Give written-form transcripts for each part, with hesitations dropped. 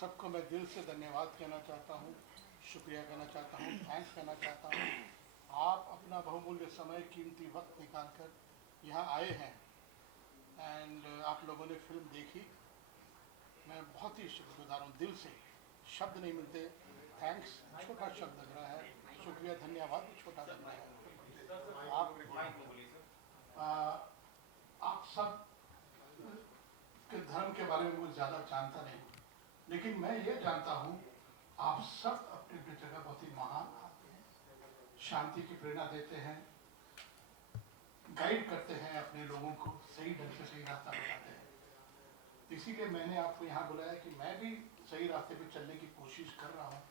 सबको मैं दिल से धन्यवाद कहना चाहता हूँ, शुक्रिया कहना चाहता हूँ, थैंक्स कहना चाहता हूँ। आप अपना बहुमूल्य समय, कीमती वक्त निकाल कर यहाँ आए हैं एंड आप लोगों ने फिल्म देखी। मैं बहुत ही शुक्रगुजार हूँ दिल से, शब्द नहीं मिलते। थैंक्स छोटा शब्द लग रहा है, शुक्रिया धन्यवाद छोटा लग रहा है। आप सब के धर्म के बारे में मुझे ज़्यादा जानता नहीं, लेकिन मैं ये जानता हूँ आप सब अपनी अपनी जगह बहुत ही महान आते हैं, शांति की प्रेरणा देते हैं, गाइड करते हैं अपने लोगों को, सही ढंग से सही रास्ता बताते हैं। इसीलिए मैंने आपको यहाँ बुलाया कि मैं भी सही रास्ते पे चलने की कोशिश कर रहा हूँ,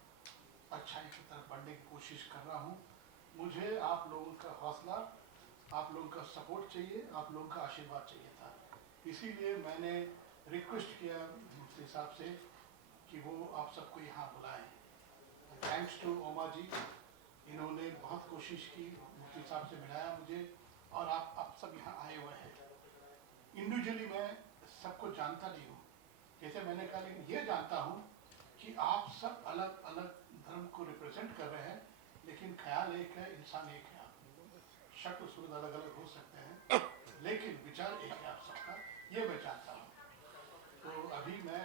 अच्छाई की तरफ बढ़ने की कोशिश कर रहा हूँ। मुझे आप लोगों का हौसला, आप लोगों का सपोर्ट चाहिए, आप लोगों का आशीर्वाद चाहिए था। इसीलिए मैंने रिक्वेस्ट किया मुफ्ती साहब से कि वो आप सबको यहाँ बुलाएं। थैंक्स टू ओमा जी, इन्होंने बहुत कोशिश की, मुफ्ती साहब से मिलाया मुझे और आप सब यहाँ आए हुए हैं। इंडिविजुअली मैं सबको जानता नहीं हूँ, जैसे मैंने कहा, लेकिन ये जानता हूँ कि आप सब अलग अलग धर्म को रिप्रेजेंट कर रहे हैं, लेकिन ख्याल एक है, इंसान एक है। शक्ल सूरत अलग अलग हो सकते हैं, लेकिन विचार एक है आप सबका, ये मैं जानता हूँ। तो अभी मैं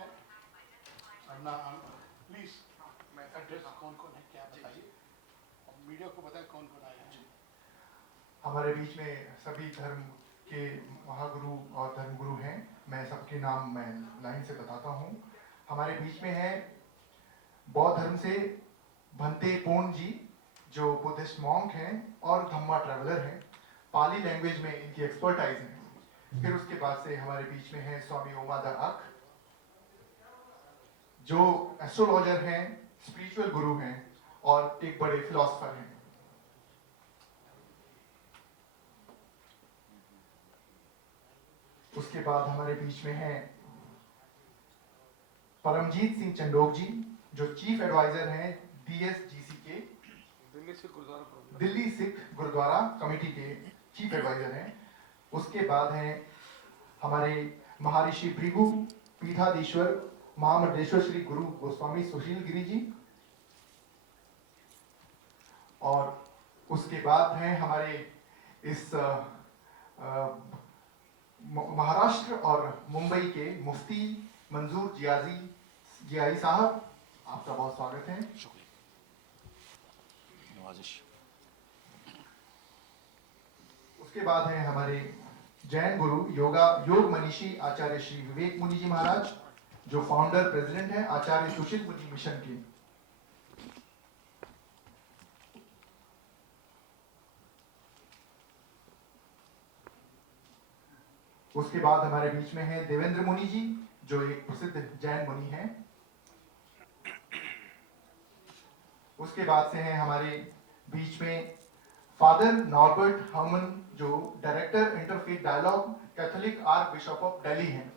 अपना प्लीज मैं एड्रेस कौन कौन है क्या बताइए, और मीडिया को बताएं कौन कौन आए हैं। हमारे बीच में सभी धर्म के महागुरु और धर्मगुरु हैं। मैं सबके नाम मैं लाइन से बताता हूँ। हमारे बीच में है बौद्ध धर्म से भंते पोन जी, जो बुद्धिस्ट मॉन्क हैं और धम्मा ट्रैवलर हैं। पाली लैंग्वेज में इनकी एक्सपर्टाइज है। फिर उसके बाद से हमारे बीच में है स्वामी ओमा द अक, जो एस्ट्रोलॉजर हैं, स्पिरिचुअल गुरु हैं और एक बड़े फिलोसफर हैं। उसके बाद हमारे बीच में है परमजीत सिंह चंडोक जी, जो चीफ एडवाइजर हैं DSGC के, दिल्ली सिख गुरुद्वारा कमेटी के चीफ एडवाइजर हैं। उसके बाद हैं हमारे महर्षि भृगु पीठाधीश्वर महामंडलेश्वर श्री गुरु गोस्वामी सुशील गिरी जी। और उसके बाद हैं हमारे इस महाराष्ट्र और मुंबई के मुफ्ती मंजूर जियाई साहब। आपका बहुत स्वागत है। उसके बाद हैं हमारे जैन गुरु योग मनीषी आचार्य श्री विवेक मुनि जी महाराज, जो फाउंडर प्रेसिडेंट हैं आचार्य सुशील मुनि मिशन के। उसके बाद हमारे बीच में है देवेंद्र मुनि जी, जो एक प्रसिद्ध जैन मुनि हैं। उसके बाद से हैं हमारे बीच में फादर नॉर्बर्ट हर्मन, जो director interfaith dialogue Catholic archbishop of Delhi हैं।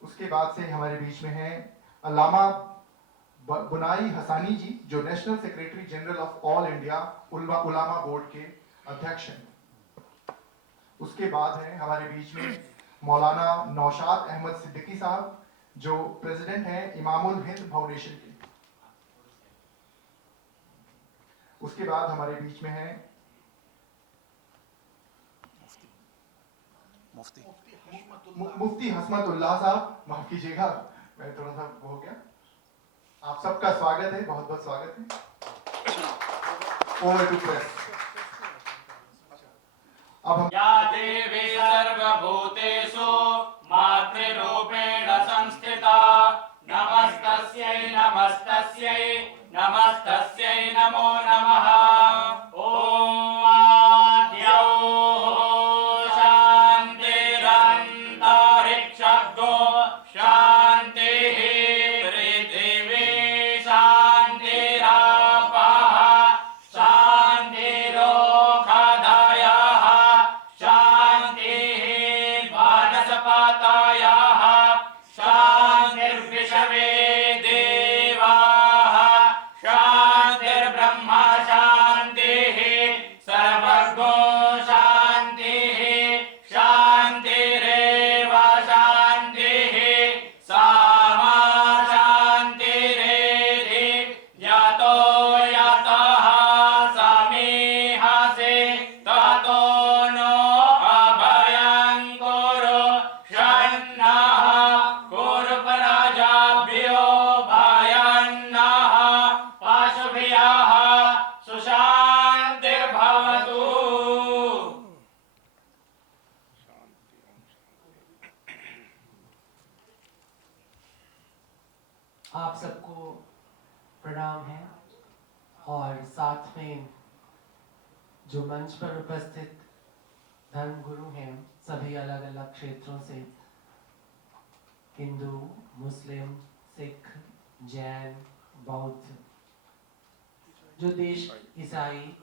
उसके बाद से हमारे बीच में है अल्लामा बुनाई हसानी जी, जो national secretary general of All India Ulama Board के अध्यक्ष हैं। उसके बाद है हमारे बीच में मौलाना नौशाद अहमद सिद्दीकी साहब, जो प्रेसिडेंट हैं इमामुल हिंद फाउंडेशन के। उसके बाद हमारे बीच में है मुफ्ती हसमतुल्लाह साहब। माफ कीजिएगा, मैं थोड़ा सा हो गया। आप सबका स्वागत है, बहुत बहुत स्वागत है। Over to press. अब हम या देवी सर्वभूतेषु मातृरूपेण संस्थिता नमस्तस्यै नमस्तस्यै नमस्तस्यै नमो नमः। ॐ आद्यौ शान्तिरन्तरिक्षगो शान्तिः पृथिवी शान्तिरापः शान्तिरोषधयः शान्तिः वानस्पतयः शान्तिर्विश्वे देवाः शान्तिर्ब्रह्मा आप सबको प्रणाम है और साथ में जो मंच पर उपस्थित धर्मगुरु हैं सभी अलग अलग क्षेत्रों से, हिंदू, मुस्लिम, सिख, जैन, बौद्ध, जो देश ईसाई,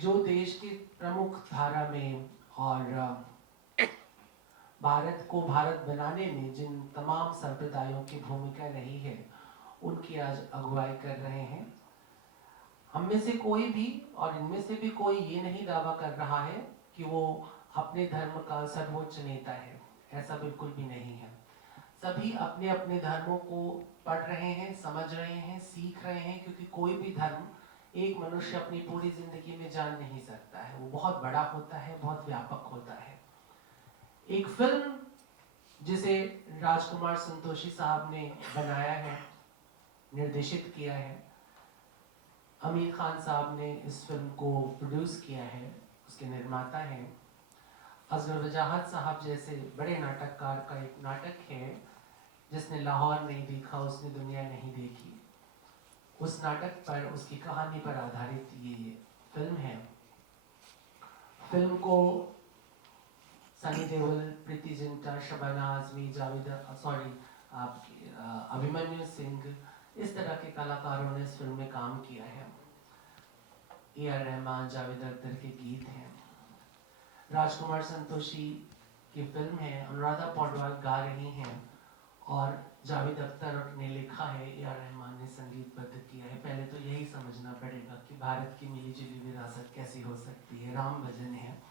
जो देश की प्रमुख धारा में और भारत को भारत बनाने में जिन तमाम संप्रदायों की भूमिका रही है उनकी आज अगुवाई कर रहे हैं। हम में से कोई भी और इनमें से भी कोई ये नहीं दावा कर रहा है कि वो अपने धर्म का सर्वोच्च नेता है, ऐसा बिल्कुल भी नहीं है। सभी अपने अपने धर्मों को पढ़ रहे हैं, समझ रहे हैं, सीख रहे हैं, क्योंकि कोई भी धर्म एक मनुष्य अपनी पूरी जिंदगी में जान नहीं सकता है। वो बहुत बड़ा होता है, बहुत व्यापक होता है। एक फिल्म जिसे राजकुमार संतोषी साहब ने बनाया है, निर्देशित किया है, आमिर खान साहब ने इस फिल्म को प्रोड्यूस किया है, उसके निर्माता हैं। अजगर वजाहत साहब जैसे बड़े नाटककार का एक नाटक है, जिसने लाहौर नहीं देखा उसने दुनिया नहीं देखी, उस नाटक पर, उसकी कहानी पर आधारित ये फिल्म है। फिल्म को सनी देओल, प्रीति जिंटा, शबाना आजमी, अभिमन्यु सिंह, इस तरह के कलाकारों ने इस फिल्म में काम किया है। AR रहमान, जावेद अख्तर के गीत हैं। राजकुमार संतोषी की फिल्म है, अनुराधा पौडवाल गा रही हैं और जावेद अख्तर ने लिखा है, AR रहमान ने संगीतबद्ध किया है। पहले तो यही समझना पड़ेगा कि भारत की मिली जुली विरासत कैसी हो सकती है। राम भजन है,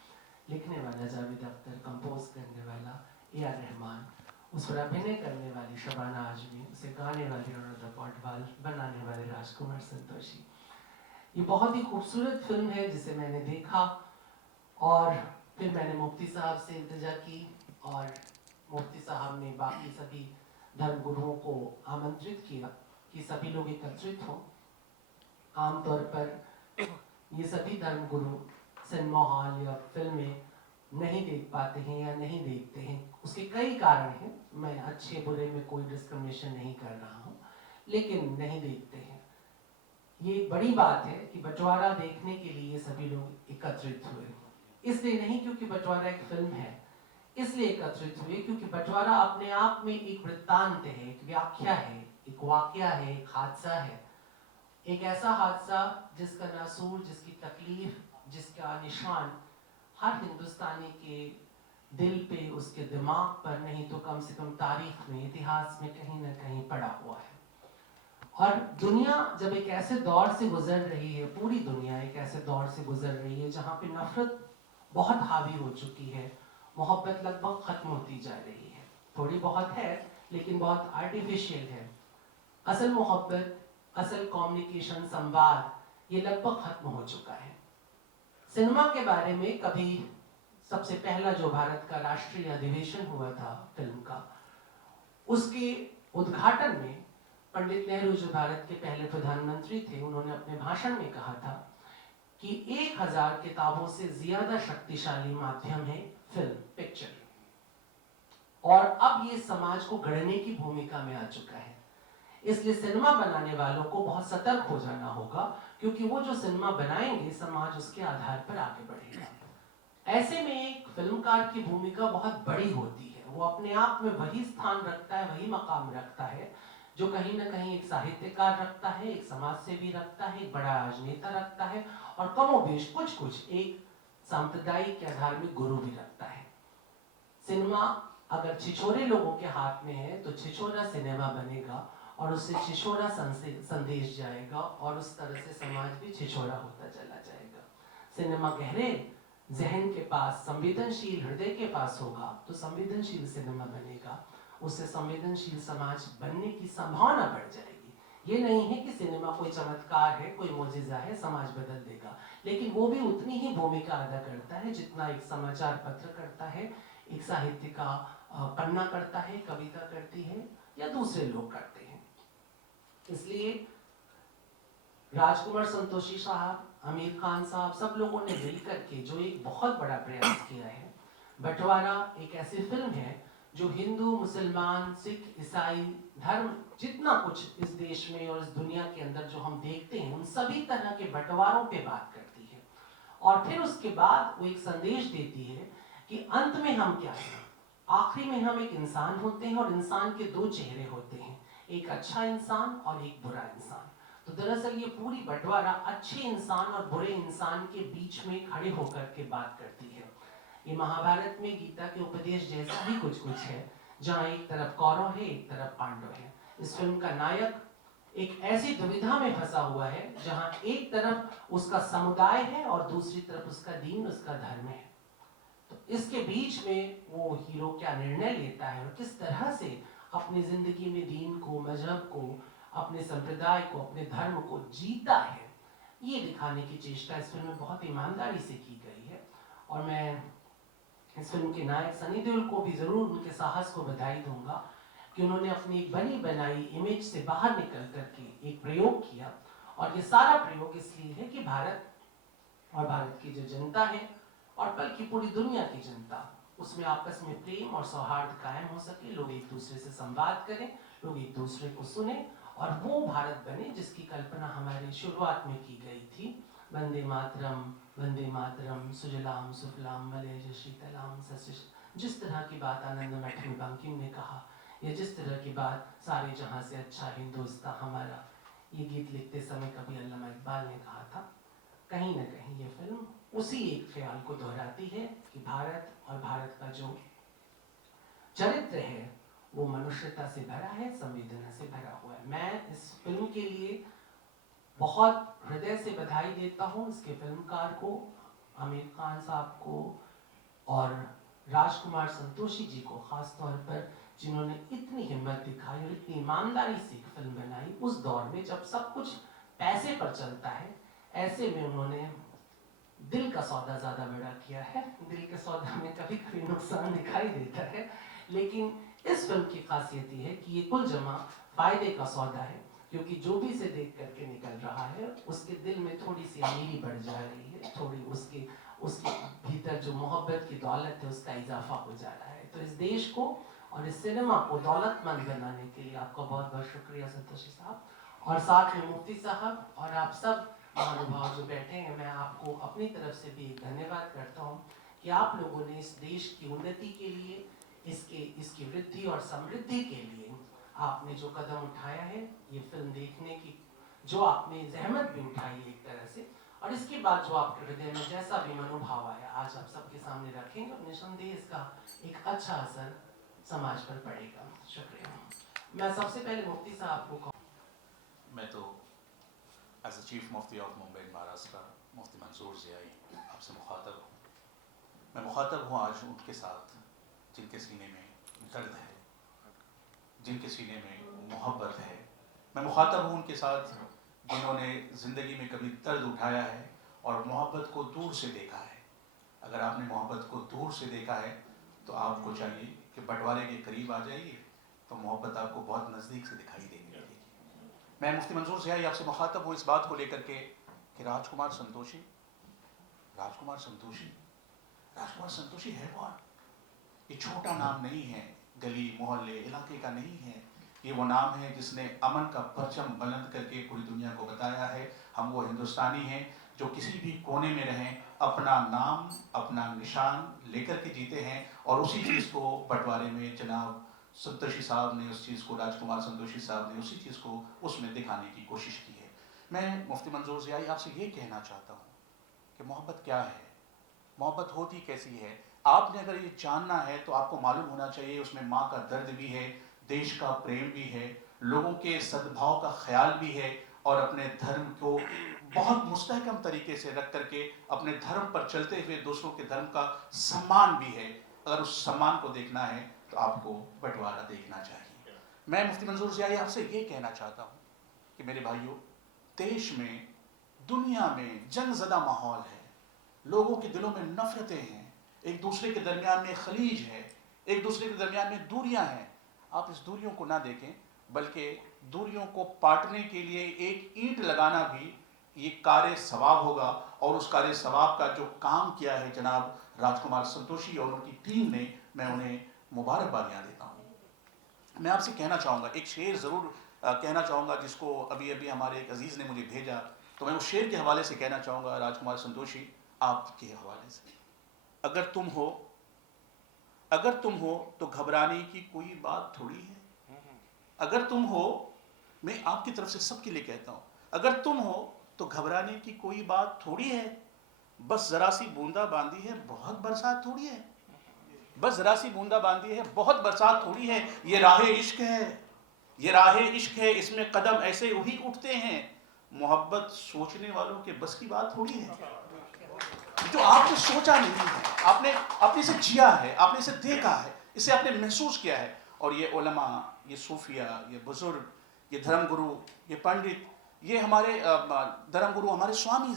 लिखने वाला जावेद अख्तर, कंपोज करने वाला AR रहमान, उस पर अभिनय करने वाली शबाना आजमी, उसे गाने वाली अनुराधा पौडवाल, बनाने वाले राजकुमार संतोषी। ये बहुत ही खूबसूरत फिल्म है जिसे मैंने देखा और फिर मैंने मुफ्ती साहब से इल्तिजा की और मुफ्ती साहब ने बाकी सभी धर्मगुरुओं को आमंत्रित किया कि सभी लोग एकत्रित हों। आमतौर पर ये सभी धर्मगुरु सिनेमा हॉल या फिल्में नहीं देख पाते हैं या नहीं देखते हैं। उसके कई कारण हैं, मैं अच्छे बुरे में कोई डिस्क्रिमिनेशन नहीं कर रहा हूँ, लेकिन नहीं देखते हैं। ये बड़ी बात है कि बंटवारा देखने के लिए सभी लोग एकत्रित हुए, इसलिए नहीं क्योंकि बंटवारा एक फिल्म है, इसलिए एकत्रित हुए क्योंकि बंटवारा अपने आप में एक वृत्तांत है, एक व्याख्या है, एक वाकया है, एक हादसा है। एक ऐसा हादसा जिसका नासूर, जिसकी तकलीफ, जिसका निशान हर हिंदुस्तानी के दिल पे, उसके दिमाग पर नहीं तो कम से कम तारीख में, इतिहास में कहीं ना कहीं पड़ा हुआ है। और दुनिया जब एक ऐसे दौर से गुजर रही है, पूरी दुनिया एक ऐसे दौर से गुजर रही है जहाँ पे नफरत बहुत हावी हो चुकी है, मोहब्बत लगभग खत्म होती जा रही है। थोड़ी बहुत है लेकिन बहुत आर्टिफिशियल है। असल मोहब्बत, असल कम्युनिकेशन, संवाद, ये लगभग खत्म हो चुका है। सिनेमा के बारे में कभी सबसे पहला जो भारत का राष्ट्रीय अधिवेशन हुआ था फिल्म का, उसके उद्घाटन में पंडित नेहरू जो भारत के पहले प्रधानमंत्री थे, उन्होंने अपने भाषण में कहा था कि 1000 किताबों से ज्यादा शक्तिशाली माध्यम है फिल्म, पिक्चर। और अब ये समाज को गढ़ने की भूमिका में आ चुका है। इसलिए सिनेमा बनाने वालों को बहुत सतर्क हो जाना होगा, क्योंकि वो जो सिनेमा बनाएंगे समाज उसके आधार पर आगे बढ़ेगा। ऐसे में एक फिल्मकार की भूमिका बहुत बड़ी होती है। वो अपने आप में वही स्थान रखता है, वही मकाम रखता है जो कहीं ना कहीं एक साहित्यकार रखता है, एक समाज सेवी रखता है, एक बड़ा राजनेता रखता है और कमोबेश कुछ कुछ एक सांप्रदायिक या धार्मिक गुरु भी रखता है। सिनेमा अगर छिछोरे लोगों के हाथ में है तो छिछोरा सिनेमा बनेगा और उससे छिछोरा संदेश जाएगा और उस तरह से समाज भी छिछोरा होता चला जाएगा। सिनेमा गहरे जहन के पास, संवेदनशील हृदय के पास होगा तो संवेदनशील सिनेमा बनेगा, उससे संवेदनशील समाज बनने की संभावना बढ़ जाएगी। ये नहीं है कि सिनेमा कोई चमत्कार है, कोई मोजिजा है, समाज बदल देगा, लेकिन वो भी उतनी ही भूमिका अदा करता है जितना एक समाचार पत्र करता है, एक साहित्य का पन्ना करता है, कविता करती है या दूसरे लोग करते हैं। इसलिए राजकुमार संतोषी साहब, आमिर खान साहब, सब लोगों ने मिलकर के जो एक बहुत बड़ा प्रयास किया है। बंटवारा एक ऐसी फिल्म है जो हिंदू, मुसलमान, सिख, ईसाई धर्म, जितना कुछ इस देश में और इस दुनिया के अंदर जो हम देखते हैं, उन सभी तरह के बंटवारों पे बात करती है। और फिर उसके बाद वो एक संदेश देती है कि अंत में हम क्या हैं। आखिरी में हम एक इंसान होते हैं और इंसान के दो चेहरे होते हैं, एक अच्छा इंसान और एक बुरा इंसान। तो दरअसल ये पूरी बंटवारा अच्छे इंसान और बुरे इंसान के बीच में खड़े होकर के बात करती है। ये महाभारत में गीता के उपदेश जैसा ही कुछ कुछ है, जहाँ एक तरफ कौरव है, एक तरफ पांडव है। इस फिल्म का नायक एक ऐसी दुविधा में फंसा हुआ है जहाँ एक तरफ उसका समुदाय है और दूसरी तरफ उसका दीन, उसका धर्म है। तो इसके बीच में वो हीरो क्या निर्णय लेता है और किस तरह से अपनी जिंदगी में दीन को, मजहब को, अपने संप्रदाय को, अपने धर्म को जीता है, ये दिखाने की चेष्टा इस फिल्म में बहुत ईमानदारी से की गई है। और मैं इस फिल्म के नायक सनी देओल को भी जरूर उनके साहस को बधाई दूंगा कि उन्होंने अपनी एक बनी बनाई इमेज से बाहर निकल करके एक प्रयोग किया। और ये सारा प्रयोग इसलिए है कि भारत और भारत की जो जनता है और बल्कि पूरी दुनिया की जनता, उसमें आपस में प्रेम और सौहार्द कायम हो सके, लोग एक दूसरे से संवाद करें, लोग एक दूसरे को सुने और वो भारत बने जिसकी कल्पना हमारी शुरुआत में की गई थी। वंदे मातरम, सुजलाम सुफलाम मलयज शीतलाम सस्य, जिस तरह की बात आनंद मैठन बंकिम ने कहा, या जिस तरह की बात सारे जहां से अच्छा हिंदुस्तान हमारा, ये गीत लिखते समय कभी अल्लामा इकबाल ने कहा था। कहीं ना कहीं ये फिल्म उसी एक ख्याल को दोहराती है कि भारत और भारत का जो चरित्र है वो मनुष्यता से भरा है, संवेदना से भरा हुआ है। मैं इस फिल्म के लिए बहुत हृदय से बधाई देता हूँ इसके फिल्मकार को, आमिर खान साहब को और राजकुमार संतोषी जी को खास तौर पर, जिन्होंने इतनी हिम्मत दिखाई और इतनी ईमानदारी से एक फिल्म बनाई उस दौर में जब सब कुछ पैसे पर चलता है। ऐसे में उन्होंने दिल का सौदा ज्यादा बड़ा किया है। दिल के सौदा में कभी कभी नुकसान दिखाई देता है, लेकिन इस फिल्म की खासियत ये है कि ये कुल जमा फायदे का सौदा है, क्योंकि जो भी इसे देख करके निकल रहा है उसके दिल में थोड़ी सी अमीरी बढ़ जा रही है, थोड़ी उसके भीतर जो मोहब्बत की दौलत है उसका इजाफा हो जा रहा है। तो इस देश को और इस सिनेमा को दौलतमंद बनाने के लिए आपका बहुत बहुत शुक्रिया संतोषी साहब, और साथ में मुफ्ती साहब और आप सब महानुभाव जो बैठे हैं। मैं आपको अपनी तरफ से भी धन्यवाद करता हूँ कि आप लोगों ने इस देश की उन्नति के लिए, इसकी वृद्धि और समृद्धि के लिए आपने जो कदम उठाया है, ये फिल्म देखने की जो आपने जहमत भी उठाई है एक तरह से, और इसके बाद जो आपके हृदय में जैसा भी मनोभाव आया आज आप सबके सामने रखेंगे और निसंदेह इसका एक अच्छा असर समाज पर पड़ेगा। शुक्रिया। मैं सबसे पहले मुफ्ती साहब को मैं तो as the chief mufti of Mumbai Maharashtra Mufti Manzoor Ziyai आपसे मुखातब हूँ। मैं मुखातब हूँ आज उनके साथ जिनके सीने में दर्द है, जिनके सीने में मोहब्बत है। मैं मुखातब हूँ उनके साथ जिन्होंने ज़िंदगी में कभी दर्द उठाया है और मोहब्बत को दूर से देखा है। अगर आपने मोहब्बत को दूर से देखा है तो आपको चाहिए कि बंटवारे के करीब आ जाइए, तो मोहब्बत आपको बहुत नज़दीक से दिखाई देने लगेगी। मैं मुफ्ती मंजूर ज़ियाई आपसे मुखातब हूँ इस बात को लेकर के कि राजकुमार संतोषी है कौन? ये छोटा नाम नहीं है, गली मोहल्ले इलाके का नहीं है। ये वो नाम है जिसने अमन का परचम बुलंद करके पूरी दुनिया को बताया है हम वो हिंदुस्तानी हैं जो किसी भी कोने में रहें अपना नाम, अपना निशान लेकर के जीते हैं। और उसी चीज़ को बंटवारे में जनाब संतोषी साहब ने, उस चीज़ को राजकुमार संतोषी साहब ने उसी चीज़ को उसमें दिखाने की कोशिश की है। मैं मुफ्ती मंजूर ज़ियाई आपसे ये कहना चाहता हूँ कि मोहब्बत क्या है, मोहब्बत होती कैसी है। आपने अगर ये जानना है तो आपको मालूम होना चाहिए उसमें माँ का दर्द भी है, देश का प्रेम भी है, लोगों के सद्भाव का ख्याल भी है और अपने धर्म को बहुत मुस्तहकम तरीके से रख करके अपने धर्म पर चलते हुए दूसरों के धर्म का सम्मान भी है। अगर उस सम्मान को देखना है तो आपको बंटवारा देखना चाहिए। मैं मुफ्ती मंजूर ज़ियाई आपसे ये कहना चाहता हूँ कि मेरे भाइयों, देश में, दुनिया में जंगज़दा माहौल है, लोगों के दिलों में नफरतें हैं, एक दूसरे के दरमियान में खलीज है, एक दूसरे के दरमियान में दूरियां हैं। आप इस दूरियों को ना देखें, बल्कि दूरियों को पाटने के लिए एक ईंट लगाना भी ये कार्य सवाब होगा। और उस कार्य सवाब का जो काम किया है जनाब राजकुमार संतोषी और उनकी टीम ने, मैं उन्हें मुबारकबादियाँ देता हूँ। मैं आपसे कहना चाहूँगा, एक शेर ज़रूर कहना चाहूँगा जिसको अभी अभी हमारे एक अजीज़ ने मुझे भेजा, तो मैं उस शेर के हवाले से कहना चाहूँगा राजकुमार संतोषी आपके हवाले से। अगर तुम हो तो घबराने की कोई बात थोड़ी है। अगर तुम हो, मैं आपकी तरफ से सबके लिए कहता हूँ, अगर तुम हो तो घबराने की कोई बात थोड़ी है। बस जरा सी बूंदा बांदी है, बहुत बरसात थोड़ी है। बस जरा सी बूंदा बांदी है, बहुत बरसात थोड़ी है। ये राह इश्क है, ये राह इश्क है, इसमें कदम ऐसे वही उठते हैं। मोहब्बत सोचने वालों के बस की बात थोड़ी है। जो आपने सोचा नहीं है, आपने इसे जिया है, आपने इसे देखा है, इसे आपने महसूस किया है। और ये उलमा, ये सूफिया, ये बुजुर्ग, ये धर्मगुरु, ये पंडित, ये हमारे धर्मगुरु, हमारे स्वामी,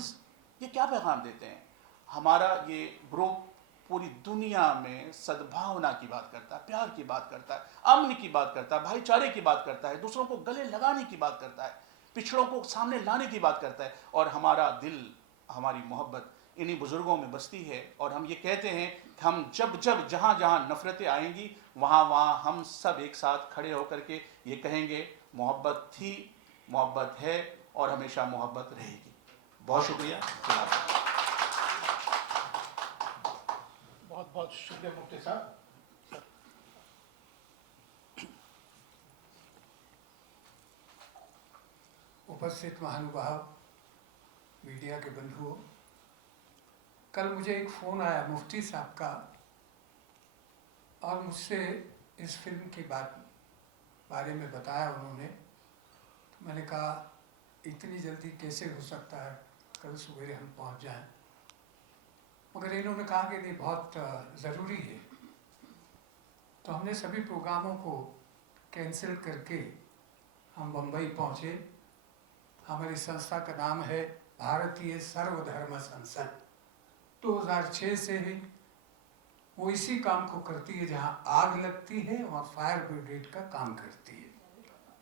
ये क्या पैगाम देते हैं? हमारा ये ग्रुप पूरी दुनिया में सद्भावना की बात करता है, प्यार की बात करता है, अमन की बात करता है, भाईचारे की बात करता है, दूसरों को गले लगाने की बात करता है, पिछड़ों को सामने लाने की बात करता है। और हमारा दिल, हमारी मोहब्बत इन्हीं बुजुर्गों में बसती है। और हम ये कहते हैं कि हम जब जब जहाँ जहाँ नफरतें आएंगी, वहाँ वहाँ हम सब एक साथ खड़े होकर के ये कहेंगे, मोहब्बत थी, मोहब्बत है और हमेशा मोहब्बत रहेगी। बहुत शुक्रिया। बहुत बहुत शुक्रिया मुफ्ती साहब। उपस्थित महानुभाव, मीडिया के बंधुओं, कल मुझे एक फ़ोन आया मुफ्ती साहब का और मुझसे इस फिल्म के बारे में बताया उन्होंने। तो मैंने कहा इतनी जल्दी कैसे हो सकता है, कल सवेरे हम पहुंच जाएं। मगर इन्होंने कहा कि नहीं, बहुत ज़रूरी है। तो हमने सभी प्रोग्रामों को कैंसिल करके हम बम्बई पहुँचे। हमारी संस्था का नाम है भारतीय सर्वधर्म संसद। 2006 से ही वो इसी काम को करती है, जहाँ आग लगती है वहाँ फायर ब्रिगेड का काम करती है,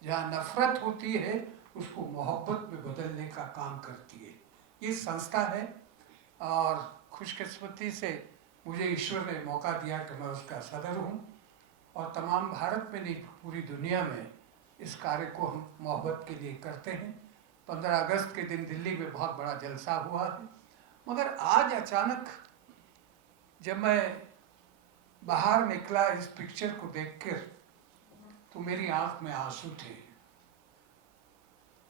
जहाँ नफरत होती है उसको मोहब्बत में बदलने का काम करती है। ये संस्था है और खुशकिस्मती से मुझे ईश्वर ने मौका दिया कि मैं उसका सदर हूँ। और तमाम भारत में नहीं, पूरी दुनिया में इस कार्य को हम मोहब्बत के लिए करते हैं। 15 अगस्त के दिन दिल्ली में बहुत बड़ा जलसा हुआ है। मगर आज अचानक जब मैं बाहर निकला इस पिक्चर को देखकर, तो मेरी आंख में आंसू थे,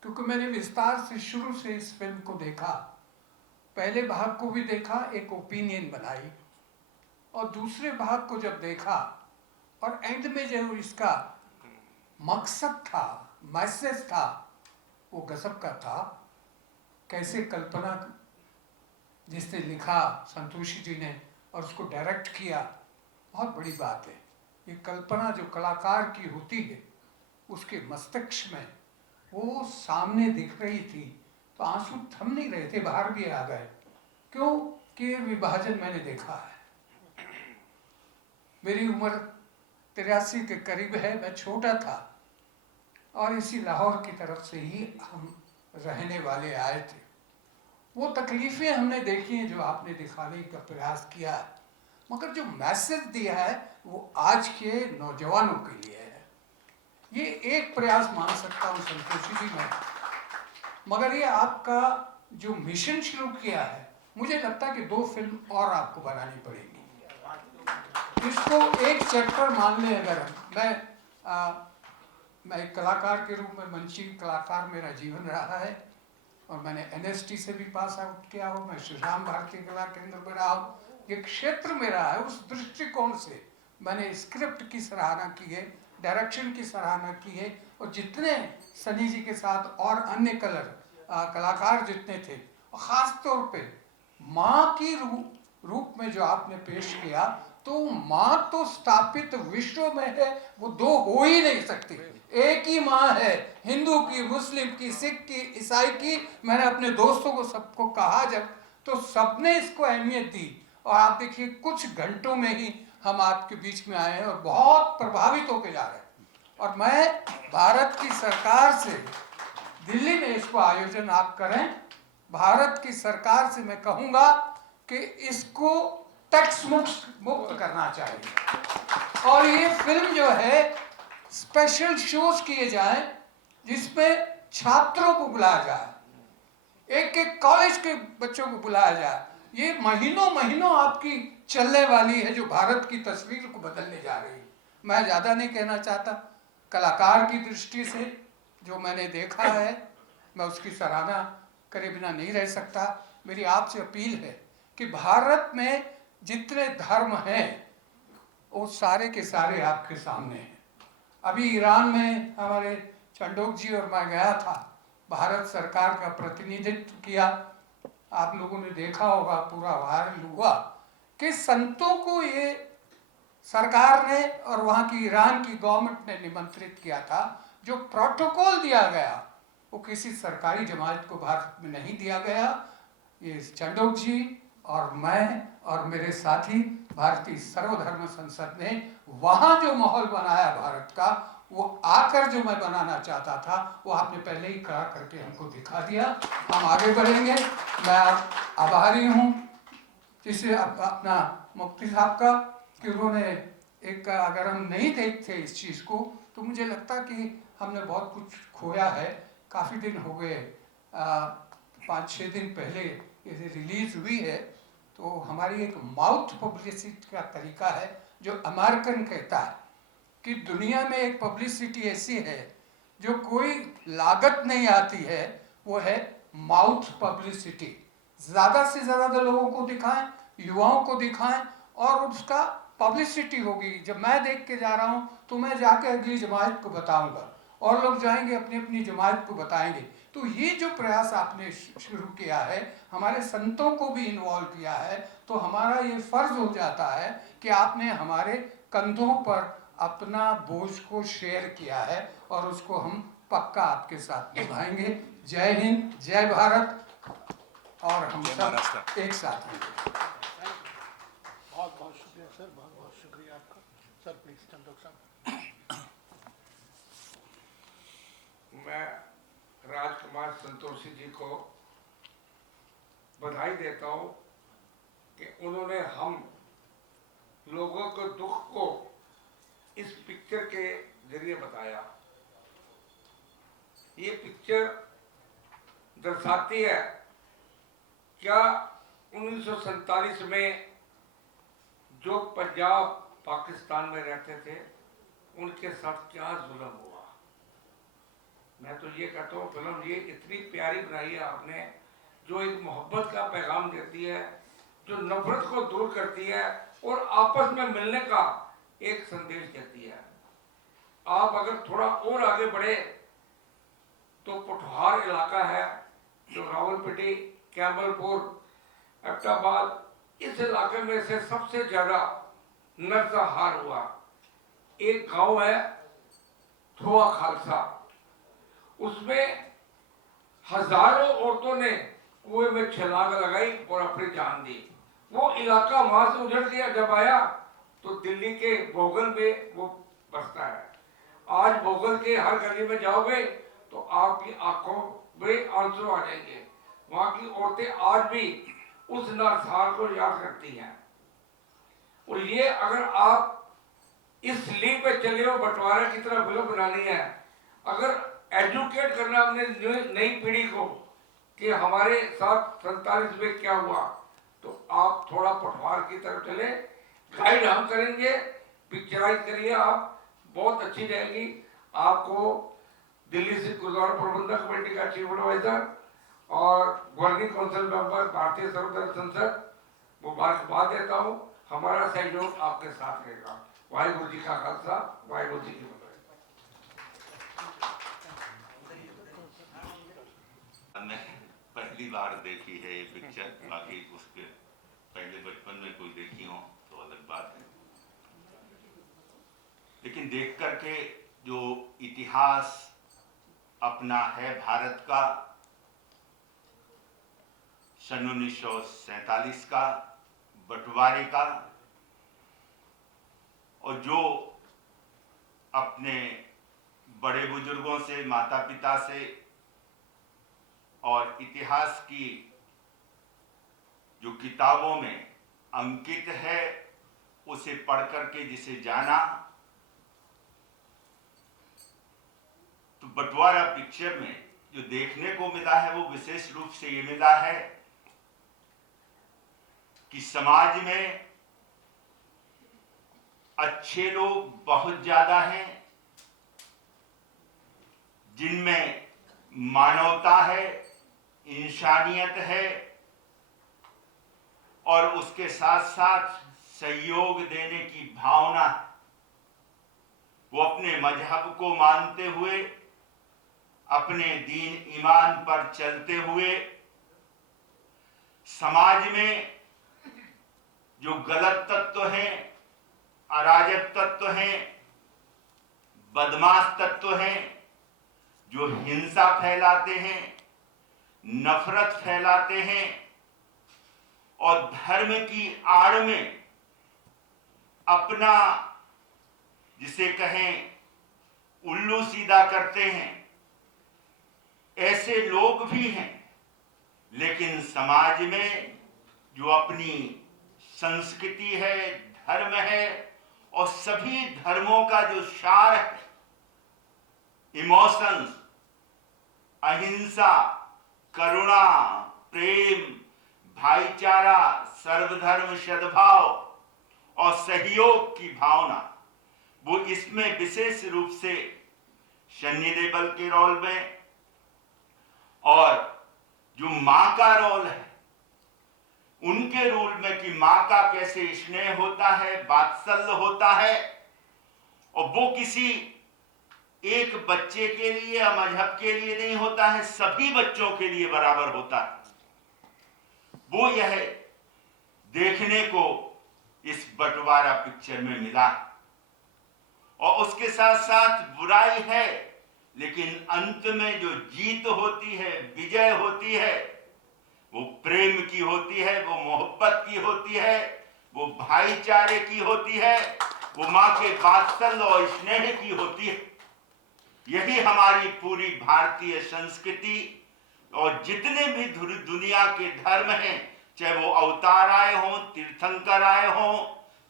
क्योंकि मैंने विस्तार से शुरू से इस फिल्म को देखा। पहले भाग को भी देखा, एक ओपिनियन बनाई, और दूसरे भाग को जब देखा और एंड में जो इसका मकसद था, मैसेज था, वो गजब का था। कैसे कल्पना जिसने लिखा संतोषी जी ने और उसको डायरेक्ट किया, बहुत बड़ी बात है। ये कल्पना जो कलाकार की होती है, उसके मस्तिष्क में वो सामने दिख रही थी, तो आंसू थम नहीं रहे थे, बाहर भी आ गए। क्यों कि विभाजन मैंने देखा है। मेरी उम्र 83 के करीब है, मैं छोटा था और इसी लाहौर की तरफ से ही हम रहने वाले आए थे। वो तकलीफ़ें हमने देखी हैं जो आपने दिखाने का प्रयास किया है, मगर जो मैसेज दिया है वो आज के नौजवानों के लिए है। ये एक प्रयास मान सकता हूँ संतोषी जी मैं, मगर ये आपका जो मिशन शुरू किया है, मुझे लगता है कि 2 फिल्म और आपको बनानी पड़ेगी। इसको एक चैप्टर मान लें अगर मैं एक कलाकार के रूप में, मंची कलाकार मेरा जीवन रहा है और मैंने NST से भी पास आउट किया हो, मैं श्री राम भारतीय कला केंद्र में रहा हूँ। ये क्षेत्र मेरा है, उस दृष्टिकोण से मैंने स्क्रिप्ट की सराहना की है, डायरेक्शन की सराहना की है, और जितने सनी जी के साथ और अन्य कलाकार जितने थे, और ख़ास तौर पे माँ की रूप में जो आपने पेश किया, तो माँ तो स्थापित विश्व में है, वो 2 हो ही नहीं सकती। एक ही माँ है, हिंदू की, मुस्लिम की, सिख की, ईसाई की। मैंने अपने दोस्तों को सबको कहा जब, तो सबने इसको अहमियत दी। और आप देखिए कुछ घंटों में ही हम आपके बीच में आए हैं और बहुत प्रभावित होकर जा रहे हैं। और मैं भारत की सरकार से, दिल्ली में इसको आयोजन आप करें, भारत की सरकार से मैं कहूँगा कि इसको टैक्स मुक्त करना चाहिए। और ये फिल्म जो है स्पेशल शोज किए जाए जिसमें छात्रों को बुलाया जाए, एक एक कॉलेज के बच्चों को बुलाया जाए। ये महीनों महीनों आपकी चलने वाली है, जो भारत की तस्वीर को बदलने जा रही है। मैं ज़्यादा नहीं कहना चाहता। कलाकार की दृष्टि से जो मैंने देखा है, मैं उसकी सराहना करे बिना नहीं रह सकता। मेरी आपसे अपील है कि भारत में जितने धर्म हैं वो सारे के सारे आपके सामने हैं। अभी ईरान में हमारे चंडोक जी और मैं गया था, भारत सरकार का प्रतिनिधित्व किया। आप लोगों ने देखा होगा, पूरा वायरल हुआ कि संतों को ये सरकार ने और वहाँ की ईरान की गवर्नमेंट ने निमंत्रित किया था। जो प्रोटोकॉल दिया गया वो किसी सरकारी जमात को भारत में नहीं दिया गया। ये चंडोक जी और मैं और मेरे साथी भारतीय सर्वधर्म संसद ने वहाँ जो माहौल बनाया भारत का, वो आकर जो मैं बनाना चाहता था वो आपने पहले ही करा करके हमको दिखा दिया। हम आगे बढ़ेंगे। मैं आभारी हूँ जिसे अपना मुफ्ती साहब का कि उन्होंने एक, अगर हम नहीं देखते इस चीज़ को तो मुझे लगता कि हमने बहुत कुछ खोया है। काफ़ी दिन हो गए, 5-6 दिन पहले ये रिलीज़ हुई है, तो हमारी एक माउथ पब्लिसिटी का तरीका है जो अमेरिकन कहता है कि दुनिया में एक पब्लिसिटी ऐसी है जो कोई लागत नहीं आती है, वो है माउथ पब्लिसिटी। ज़्यादा से ज़्यादा लोगों को दिखाएं, युवाओं को दिखाएं और उसका पब्लिसिटी होगी। जब मैं देख के जा रहा हूँ तो मैं जाके अगली जमात को बताऊंगा और लोग जाएंगे अपनी अपनी जमात को बताएंगे। तो ये जो प्रयास आपने शुरू किया है, हमारे संतों को भी इन्वॉल्व किया है, तो हमारा ये फर्ज हो जाता है कि आपने हमारे कंधों पर अपना बोझ को शेयर किया है और उसको हम पक्का आपके साथ निभाएंगे। जय हिंद, जय भारत, और हम सब एक साथ हैं। बहुत बहुत शुक्रिया सर, बहुत बहुत शुक्रिया आपका। सर प्लीज चंदोक साहब। मैं राजकुमार संतोषी जी को बधाई देता हूँ कि उन्होंने हम लोगों के दुख को इस पिक्चर के जरिए बताया। ये पिक्चर दर्शाती है क्या 1947 में जो पंजाब पाकिस्तान में रहते थे उनके साथ क्या जुल्म हुआ। मैं तो ये कहता हूँ फिल्म ये इतनी प्यारी बनाई है आपने, जो एक मोहब्बत का पैगाम देती है, जो नफरत को दूर करती है और आपस में मिलने का एक संदेश देती है। आप अगर थोड़ा और आगे बढ़े तो पोठहार इलाका है जो रावलपिंडी, कैमलपुर, एबटाबाद, इस इलाके में से सबसे ज्यादा नरसंहार हुआ। एक गांव है थोआ खालसा, उसमें हजारों औरतों ने कुएं में छलांग लगाई और अपनी जान दी। वो इलाका वहां से उजड़ गया। जब आया तो दिल्ली के भोगल में वो बसता है। आज भोगल के हर गली में जाओगे तो आपकी आंखों में आंसू आ जाएंगे। वहां की औरतें आज भी उस नरसंहार को याद करती हैं। और ये अगर आप इस लीग पे चले हो, बंटवारे की तरह फिल्म बनानी है, अगर एजुकेट करना अपने नई पीढ़ी को कि हमारे साथ 47 में क्या हुआ, तो आप थोड़ा पटवार की तरफ चले। गाइड हम करेंगे, पिक्चराइज करिए, आप बहुत अच्छी रहेगी। आपको दिल्ली से गुरुद्वारा प्रबंधक कमेटी का चीफ एडवाइजर और गवर्निंग काउंसिल मेंबर भारतीय सर्वधर्म संसद मुबारकबाद देता हूँ। हमारा सहयोग आपके साथ रहेगा। वाहिगुरु जी का खालसा, वाहिगुरु जी की फतेह। मैंने पहली बार देखी है ये पिक्चर, बाकी उसके पहले बचपन में कोई देखी हो तो अलग बात है। लेकिन देख करके जो इतिहास अपना है भारत का, सन 1947 का, बंटवारे का, और जो अपने बड़े बुजुर्गों से, माता पिता से और इतिहास की जो किताबों में अंकित है उसे पढ़ करके जिसे जाना, तो बंटवारा पिक्चर में जो देखने को मिला है वो विशेष रूप से ये मिला है कि समाज में अच्छे लोग बहुत ज्यादा हैं, जिनमें मानवता है, इंसानियत है और उसके साथ साथ सहयोग देने की भावना है। वो अपने मजहब को मानते हुए, अपने दीन ईमान पर चलते हुए समाज में जो गलत तत्व हैं, अराजक तत्व हैं, बदमाश तत्व हैं, जो हिंसा फैलाते हैं, नफरत फैलाते हैं और धर्म की आड़ में अपना जिसे कहें उल्लू सीधा करते हैं, ऐसे लोग भी हैं। लेकिन समाज में जो अपनी संस्कृति है, धर्म है और सभी धर्मों का जो सार है, इमोशंस, अहिंसा, करुणा, प्रेम, भाईचारा, सर्वधर्म सद्भाव और सहयोग की भावना, वो इसमें विशेष रूप से सन्नी देओल के रोल में और जो मां का रोल है उनके रोल में कि मां का कैसे स्नेह होता है, वात्सल्य होता है और वो किसी एक बच्चे के लिए या मजहब के लिए नहीं होता है, सभी बच्चों के लिए बराबर होता है। वो यह देखने को इस बंटवारा पिक्चर में मिला और उसके साथ साथ बुराई है, लेकिन अंत में जो जीत होती है, विजय होती है, वो प्रेम की होती है, वो मोहब्बत की होती है, वो भाईचारे की होती है, वो मां के वात्सल्य और स्नेह की होती है। यही हमारी पूरी भारतीय संस्कृति और जितने भी दुनिया के धर्म हैं, चाहे वो अवतार आए हों, तीर्थंकर आए हों,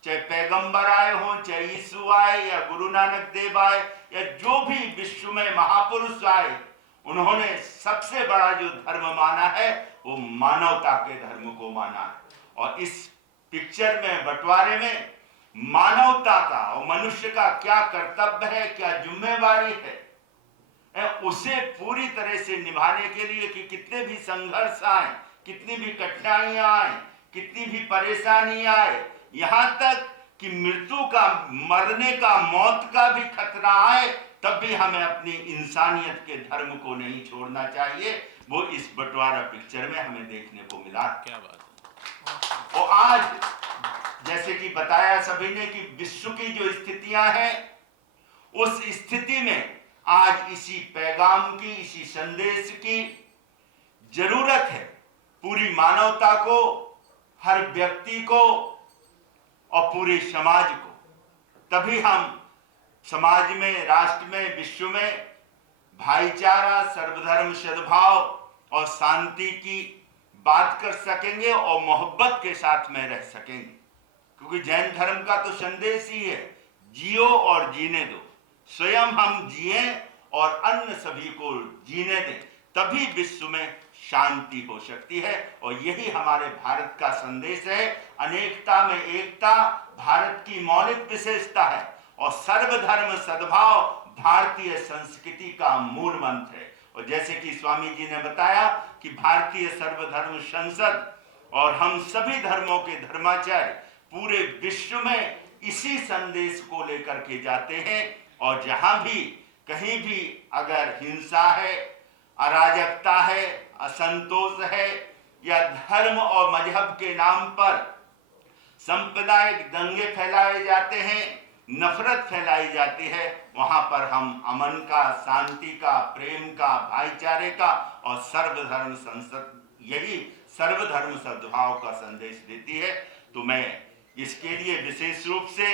चाहे पैगंबर आए हों, चाहे यीशु आए या गुरु नानक देव आए या जो भी विश्व में महापुरुष आए, उन्होंने सबसे बड़ा जो धर्म माना है वो मानवता के धर्म को माना है। और इस पिक्चर में, बंटवारे में, मानवता का और मनुष्य का क्या कर्तव्य है, क्या जिम्मेवारी है, उसे पूरी तरह से निभाने के लिए कि कितने भी संघर्ष आए, कितनी भी कठिनाइयां आए, कितनी भी परेशानी आए, यहां तक कि मृत्यु का, मरने का, मौत का भी खतरा आए, तब भी हमें अपनी इंसानियत के धर्म को नहीं छोड़ना चाहिए। वो इस बंटवारा पिक्चर में हमें देखने को मिला। क्या बात है। और आज जैसे कि बताया सभी ने कि विश्व की जो स्थितियां हैं, उस स्थिति में आज इसी पैगाम की, इसी संदेश की जरूरत है। पूरी मानवता को, हर व्यक्ति को और पूरे समाज को, तभी हम समाज में, राष्ट्र में, विश्व में भाईचारा, सर्वधर्म सद्भाव और शांति की बात कर सकेंगे और मोहब्बत के साथ में रह सकेंगे। क्योंकि जैन धर्म का तो संदेश ही है, जियो और जीने दो। स्वयं हम जिए और अन्य सभी को जीने दें, तभी विश्व में शांति हो सकती है। और यही हमारे भारत का संदेश है। अनेकता में एकता भारत की मौलिक विशेषता है और सर्वधर्म सद्भाव भारतीय संस्कृति का मूल मंत्र है। और जैसे कि स्वामी जी ने बताया कि भारतीय सर्वधर्म संसद और हम सभी धर्मों के धर्माचार्य पूरे विश्व में इसी संदेश को लेकर के जाते हैं। और जहां भी कहीं भी अगर हिंसा है, अराजकता है, असंतोष है या धर्म और मजहब के नाम पर सांप्रदायिक दंगे फैलाए जाते हैं, नफरत फैलाई जाती है, वहां पर हम अमन का, शांति का, प्रेम का, भाईचारे का और सर्वधर्म संसद, यही सर्वधर्म सद्भाव का संदेश देती है। तो मैं इसके लिए विशेष रूप से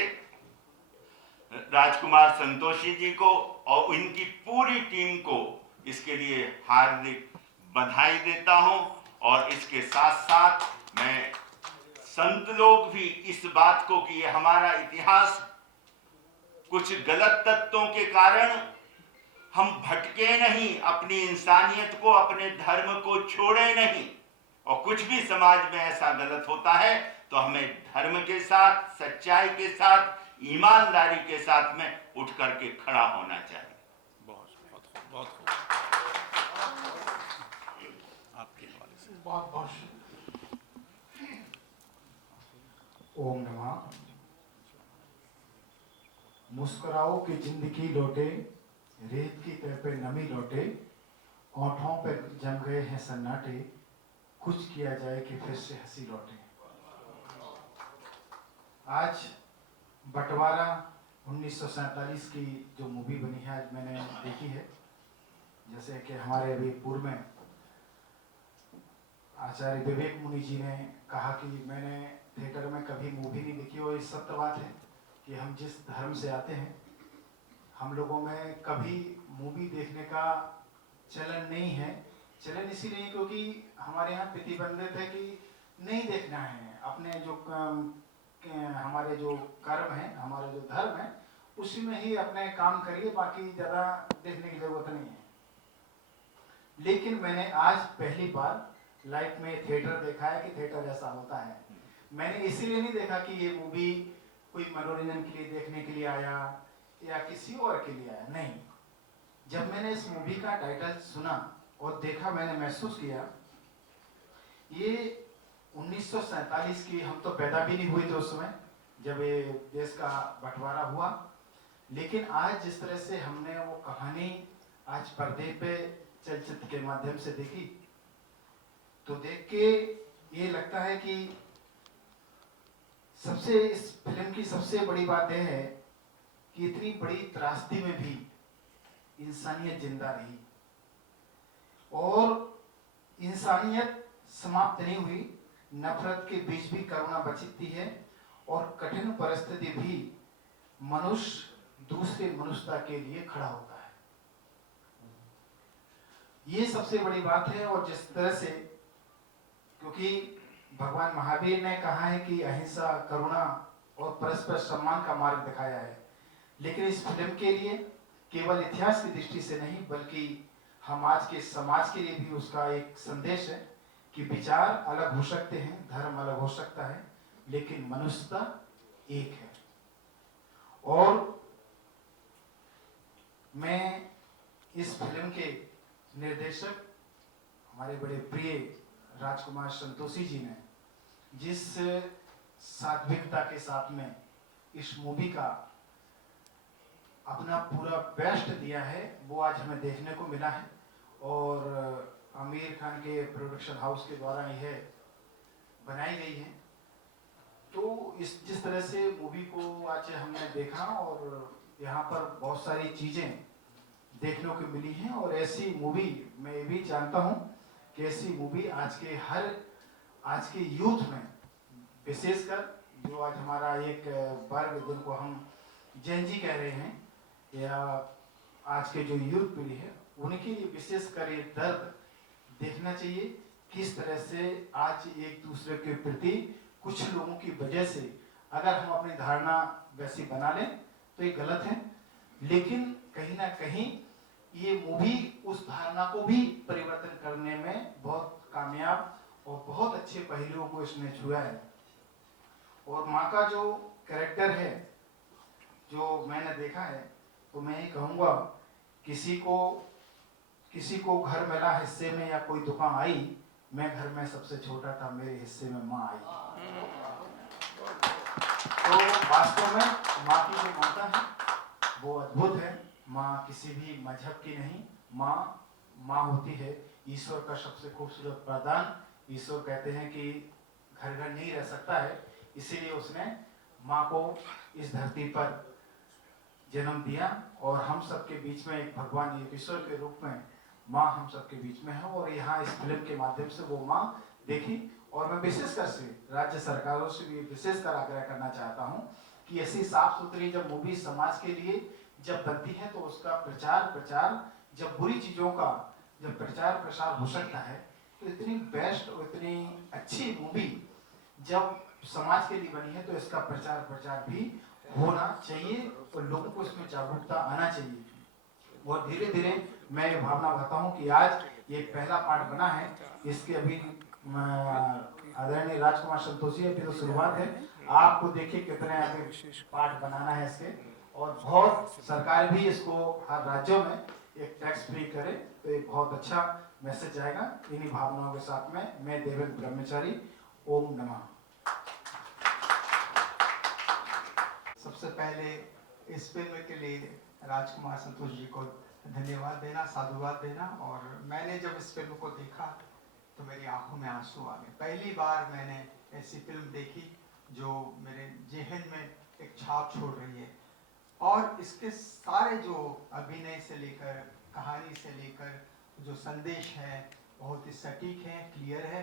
राजकुमार संतोषी जी को और इनकी पूरी टीम को इसके लिए हार्दिक बधाई देता हूं। और इसके साथ साथ मैं संत लोग भी इस बात को कि ये हमारा इतिहास कुछ गलत तत्वों के कारण हम भटके नहीं, अपनी इंसानियत को, अपने धर्म को छोड़े नहीं, और कुछ भी समाज में ऐसा गलत होता है तो हमें धर्म के साथ, सच्चाई के साथ, ईमानदारी के साथ में उठ करके खड़ा होना चाहिए। बहुत बहुत बहुत आपके हवाले से बहुत बहुत ओम नमः। मुस्कुराओ कि जिंदगी लौटे, रेत की तह पे नमी लौटे, होठों पे जम गए हैं सन्नाटे, कुछ किया जाए कि फिर से हंसी लौटे। आज बंटवारा 1947 की जो मूवी बनी है, आज मैंने देखी है। जैसे कि हमारे अभी पूर्व में आचार्य विवेक मुनि जी ने कहा कि मैंने थिएटर में कभी मूवी नहीं देखी, और ये सत्य बात है कि हम जिस धर्म से आते हैं, हम लोगों में कभी मूवी देखने का चलन नहीं है। चलन इसीलिए क्योंकि हमारे यहाँ प्रतिबंधित है कि नहीं देखना है। अपने जो हमारे जो कर्म है, हमारा जो धर्म है, उसी में ही अपने काम करिए, बाकी ज़्यादा देखने की जरूरत नहीं है। लेकिन मैंने आज पहली बार लाइफ में थिएटर देखा है कि थिएटर ऐसा होता है। मैंने इसीलिए नहीं देखा कि ये मूवी कोई मनोरंजन के लिए देखने के लिए आया या किसी और के लिए आया, नहीं। जब मैंने इस मूवी का टाइटल सुना और देखा, मैंने महसूस किया ये 1947 की, हम तो पैदा भी नहीं हुए थे उस समय जब ये देश का बंटवारा हुआ। लेकिन आज जिस तरह से हमने वो कहानी आज पर्दे पे चलचित्र के माध्यम से देखी, तो देख के ये लगता है कि सबसे इस फिल्म की सबसे बड़ी बात यह है कि इतनी बड़ी त्रासदी में भी इंसानियत जिंदा रही, और इंसानियत समाप्त नहीं हुई। नफरत के बीच भी करुणा बचती है, और कठिन परिस्थिति भी मनुष्य दूसरे मनुष्यता के लिए खड़ा होता है। ये सबसे बड़ी बात है। और जिस तरह से, क्योंकि भगवान महावीर ने कहा है कि अहिंसा, करुणा और परस्पर सम्मान का मार्ग दिखाया है, लेकिन इस फिल्म के लिए केवल इतिहास की दृष्टि से नहीं, बल्कि हम आज के समाज के लिए भी उसका एक संदेश है कि विचार अलग हो सकते हैं, धर्म अलग हो सकता है, लेकिन मनुष्यता एक है। और मैं इस फिल्म के निर्देशक हमारे बड़े प्रिय राजकुमार संतोषी जी ने जिस सात्विकता के साथ में इस मूवी का अपना पूरा बेस्ट दिया है, वो आज हमें देखने को मिला है। और आमिर खान के प्रोडक्शन हाउस के द्वारा यह बनाई गई है। तो इस जिस तरह से मूवी को आज हमने देखा, और यहाँ पर बहुत सारी चीज़ें देखने को मिली हैं, और ऐसी मूवी मैं ये भी जानता हूँ कि ऐसी मूवी आज के यूथ में, विशेषकर जो आज हमारा एक वर्ग जिनको हम जेन जी कह रहे हैं, या आज के जो यूथ पीढ़ी है, उनके लिए विशेषकर ये दर्द देखना चाहिए। किस तरह से आज एक दूसरे के प्रति कुछ लोगों की वजह से अगर हम अपनी धारणा वैसी बना लें तो ये गलत है, लेकिन कहीं ना कहीं ये मूवी उस धारणा को भी परिवर्तन करने में बहुत कामयाब और बहुत अच्छे पहलुओं को इसने छुआ है। और माँ का जो कैरेक्टर है, जो मैंने देखा है, तो मैं ये कहूँगा, किसी को घर मिला हिस्से में या कोई दुकान आई, मैं घर में सबसे छोटा था, मेरे हिस्से में माँ आई। तो वास्तव में माँ की जो ममता है वो अद्भुत है। माँ किसी भी मजहब की नहीं, माँ होती है ईश्वर का सबसे खूबसूरत वरदान। ईश्वर कहते हैं कि घर घर नहीं रह सकता है, इसीलिए उसने माँ को इस धरती पर जन्म दिया, और हम सबके बीच में एक भगवान ईश्वर के रूप में माँ हम सबके बीच में है। और यहाँ इस फिल्म के माध्यम से वो माँ देखी। और मैं विशेषकर से राज्य सरकारों से भी विशेषकर आग्रह करना चाहता हूँ कि ऐसी साफ सुथरी जब मूवी समाज के लिए जब बनती है, तो उसका प्रचार जब बुरी चीज़ों का जब प्रसार हो सकता है, तो इतनी बेस्ट और इतनी अच्छी मूवी जब समाज के लिए बनी है, तो इसका प्रचार भी होना चाहिए और लोगों को इसमें जागरूकता आना चाहिए। और धीरे धीरे मैं ये भावना भरता हूँ कि आज ये पहला पार्ट बना है, इसके अभी आदरणीय राजकुमार संतोषी अभी तो शुरुआत है, आपको देखिए कितने आगे पार्ट बनाना है इसके, और बहुत सरकार भी इसको हर राज्यों में एक टैक्स फ्री करे तो एक बहुत अच्छा मैसेज आएगा। इन्हीं भावनाओं के साथ में मैं देवेंद्र ब्रह्मचारी, ओम नमः। सबसे पहले इस फिल्म के लिए राजकुमार संतोष जी को धन्यवाद देना, साधुवाद देना। और मैंने जब इस फिल्म को देखा तो मेरी आंखों में आंसू आ गए। पहली बार मैंने ऐसी फिल्म देखी जो मेरे जेहन में एक छाप छोड़ रही है, और इसके सारे जो अभिनय से लेकर कहानी से लेकर जो संदेश है बहुत ही सटीक है, क्लियर है,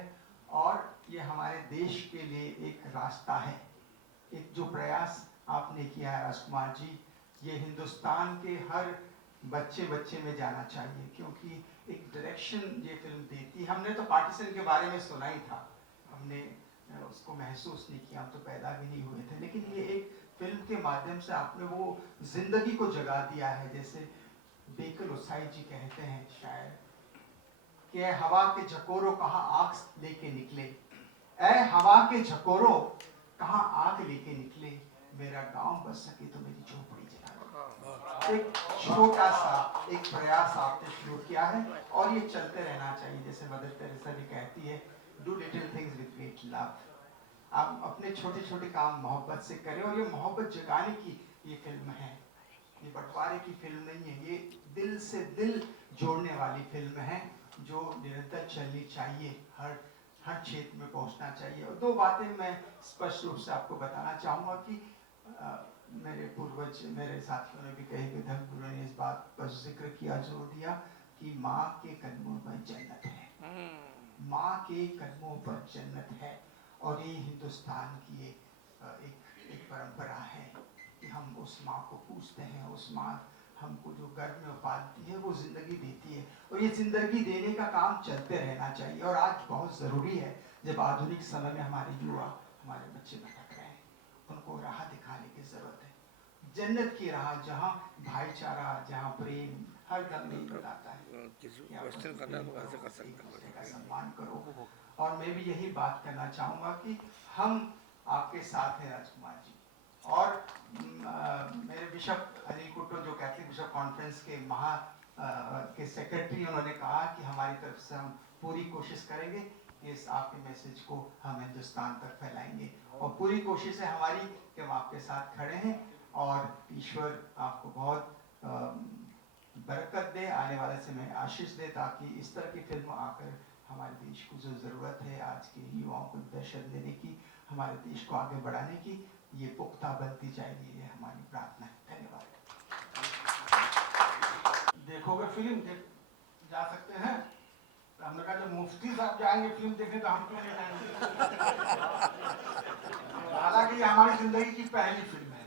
और ये हमारे देश के लिए एक रास्ता है। एक जो प्रयास आपने किया है राजकुमार जी, ये हिंदुस्तान के हर बच्चे में जाना चाहिए, क्योंकि एक डायरेक्शन ये फिल्म देती है। हमने तो पार्टीशन के बारे में सुना ही था, हमने उसको महसूस नहीं किया, हम तो पैदा भी नहीं हुए थे, लेकिन ये एक फिल्म के माध्यम से आपने वो जिंदगी को जगा दिया है। जैसे बेकल उसाई जी कहते हैं शायद कि ऐ हवा के झकोरों कहाँ आग लेके निकले, ऐ हवा के झकोरों कहाँ आग लेके निकले, मेरा गांव बच सके तो मेरी झोपड़ी जला दो। एक छोटा सा एक प्रयास आपने शुरू किया है और ये चलते रहना चाहिए। जैसे मदर टेरेसा भी कहती है, do little things with great love. आप अपने छोटे छोटे काम मोहब्बत से करें, और ये मोहब्बत जगाने की ये फिल्म है, ये बंटवारे की फिल्म नहीं है, ये दिल से दिल जोड़ने वाली फिल्म है जो निरंतर चलनी चाहिए, हर क्षेत्र में पहुंचना चाहिए। और दो बातें मैं स्पष्ट रूप से आपको बताना चाहूँगा कि मेरे पूर्वज, मेरे साथियों ने भी कही कि धर्मगुरु ने इस बात पर जिक्र किया, जोर दिया कि माँ के कदमों पर जन्नत है, माँ के कदमों पर जन्नत है। और ये हिंदुस्तान की एक परंपरा है कि हम उस माँ को पूजते हैं, उस माँ हमको जो गर्भ में पालती है वो जिंदगी देती है, और ये जिंदगी देने का काम चलते रहना चाहिए। और आज बहुत ज़रूरी है, जब आधुनिक समय में हमारे युवा, हमारे बच्चे भटक रहे हैं, उनको राह दिखाने की ज़रूरत है, जन्नत की राह, जहाँ भाईचारा, जहाँ प्रेम हर दम नहीं बताता है, का सम्मान करो। और मैं भी यही बात करना चाहूँगा कि हम आपके साथ हैं राजकुमार जी। और मेरे बिशप अनिल कुट्टो जो कैथलिक बिशप कॉन्फ्रेंस के के सेक्रेटरी, उन्होंने कहा कि हमारी तरफ से हम पूरी कोशिश करेंगे कि इस आपके मैसेज को हम हिंदुस्तान तक फैलाएंगे, और पूरी कोशिश है हमारी कि हम आपके साथ खड़े हैं, और ईश्वर आपको बहुत बरकत दे, आने वाले समय में आशीष दे, ताकि इस तरह की फिल्म आकर हमारे देश को जो ज़रूरत है आज के युवाओं को दर्शन देने की, हमारे देश को आगे बढ़ाने की, ये पुख्ता बनती जाएगी, ये हमारी प्रार्थना है। धन्यवाद। देखोगे फिल्म, देख जा सकते हैं। हमने कहा जब मुफ्ती साहब जाएंगे फिल्म देखने तो हम क्यों नहीं जाएंगे। हालांकि ये हमारी जिंदगी की पहली फिल्म है।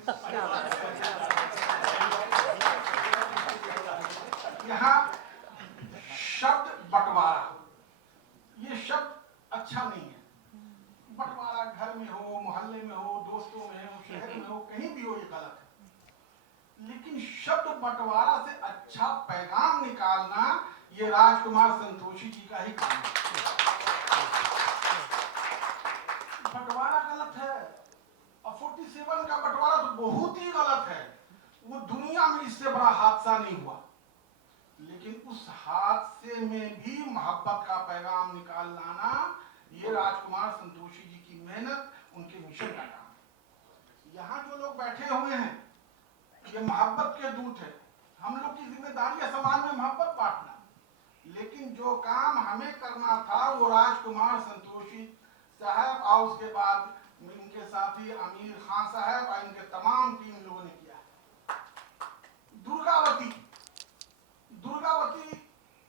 यहाँ शब्द बंटवारा, ये शब्द अच्छा नहीं है। बंटवारा घर में हो, मोहल्ले में हो, दोस्तों में हो, शहर में हो, कहीं भी हो, ये गलत है। लेकिन शब्द बंटवारा से अच्छा पैगाम निकालना ये राजकुमार संतोषी जी का ही काम है। बंटवारा गलत है, और 47 का बंटवारा तो बहुत ही गलत है। वो दुनिया में इससे बड़ा हादसा नहीं हुआ, लेकिन उस हादसे में भी मोहब्बत का पैगाम निकाल लाना ये राजकुमार संतोषी जी की मेहनत, उनके मिशन का काम है। यहाँ जो लोग बैठे हुए हैं ये मोहब्बत के दूत है। हम लोग की जिम्मेदारी है समाज में मोहब्बत बांटना, लेकिन जो काम हमें करना था वो राजकुमार संतोषी साहब और उसके बाद इनके साथी आमिर खान साहब और इनके तमाम टीम लोगों ने किया। दुर्गावती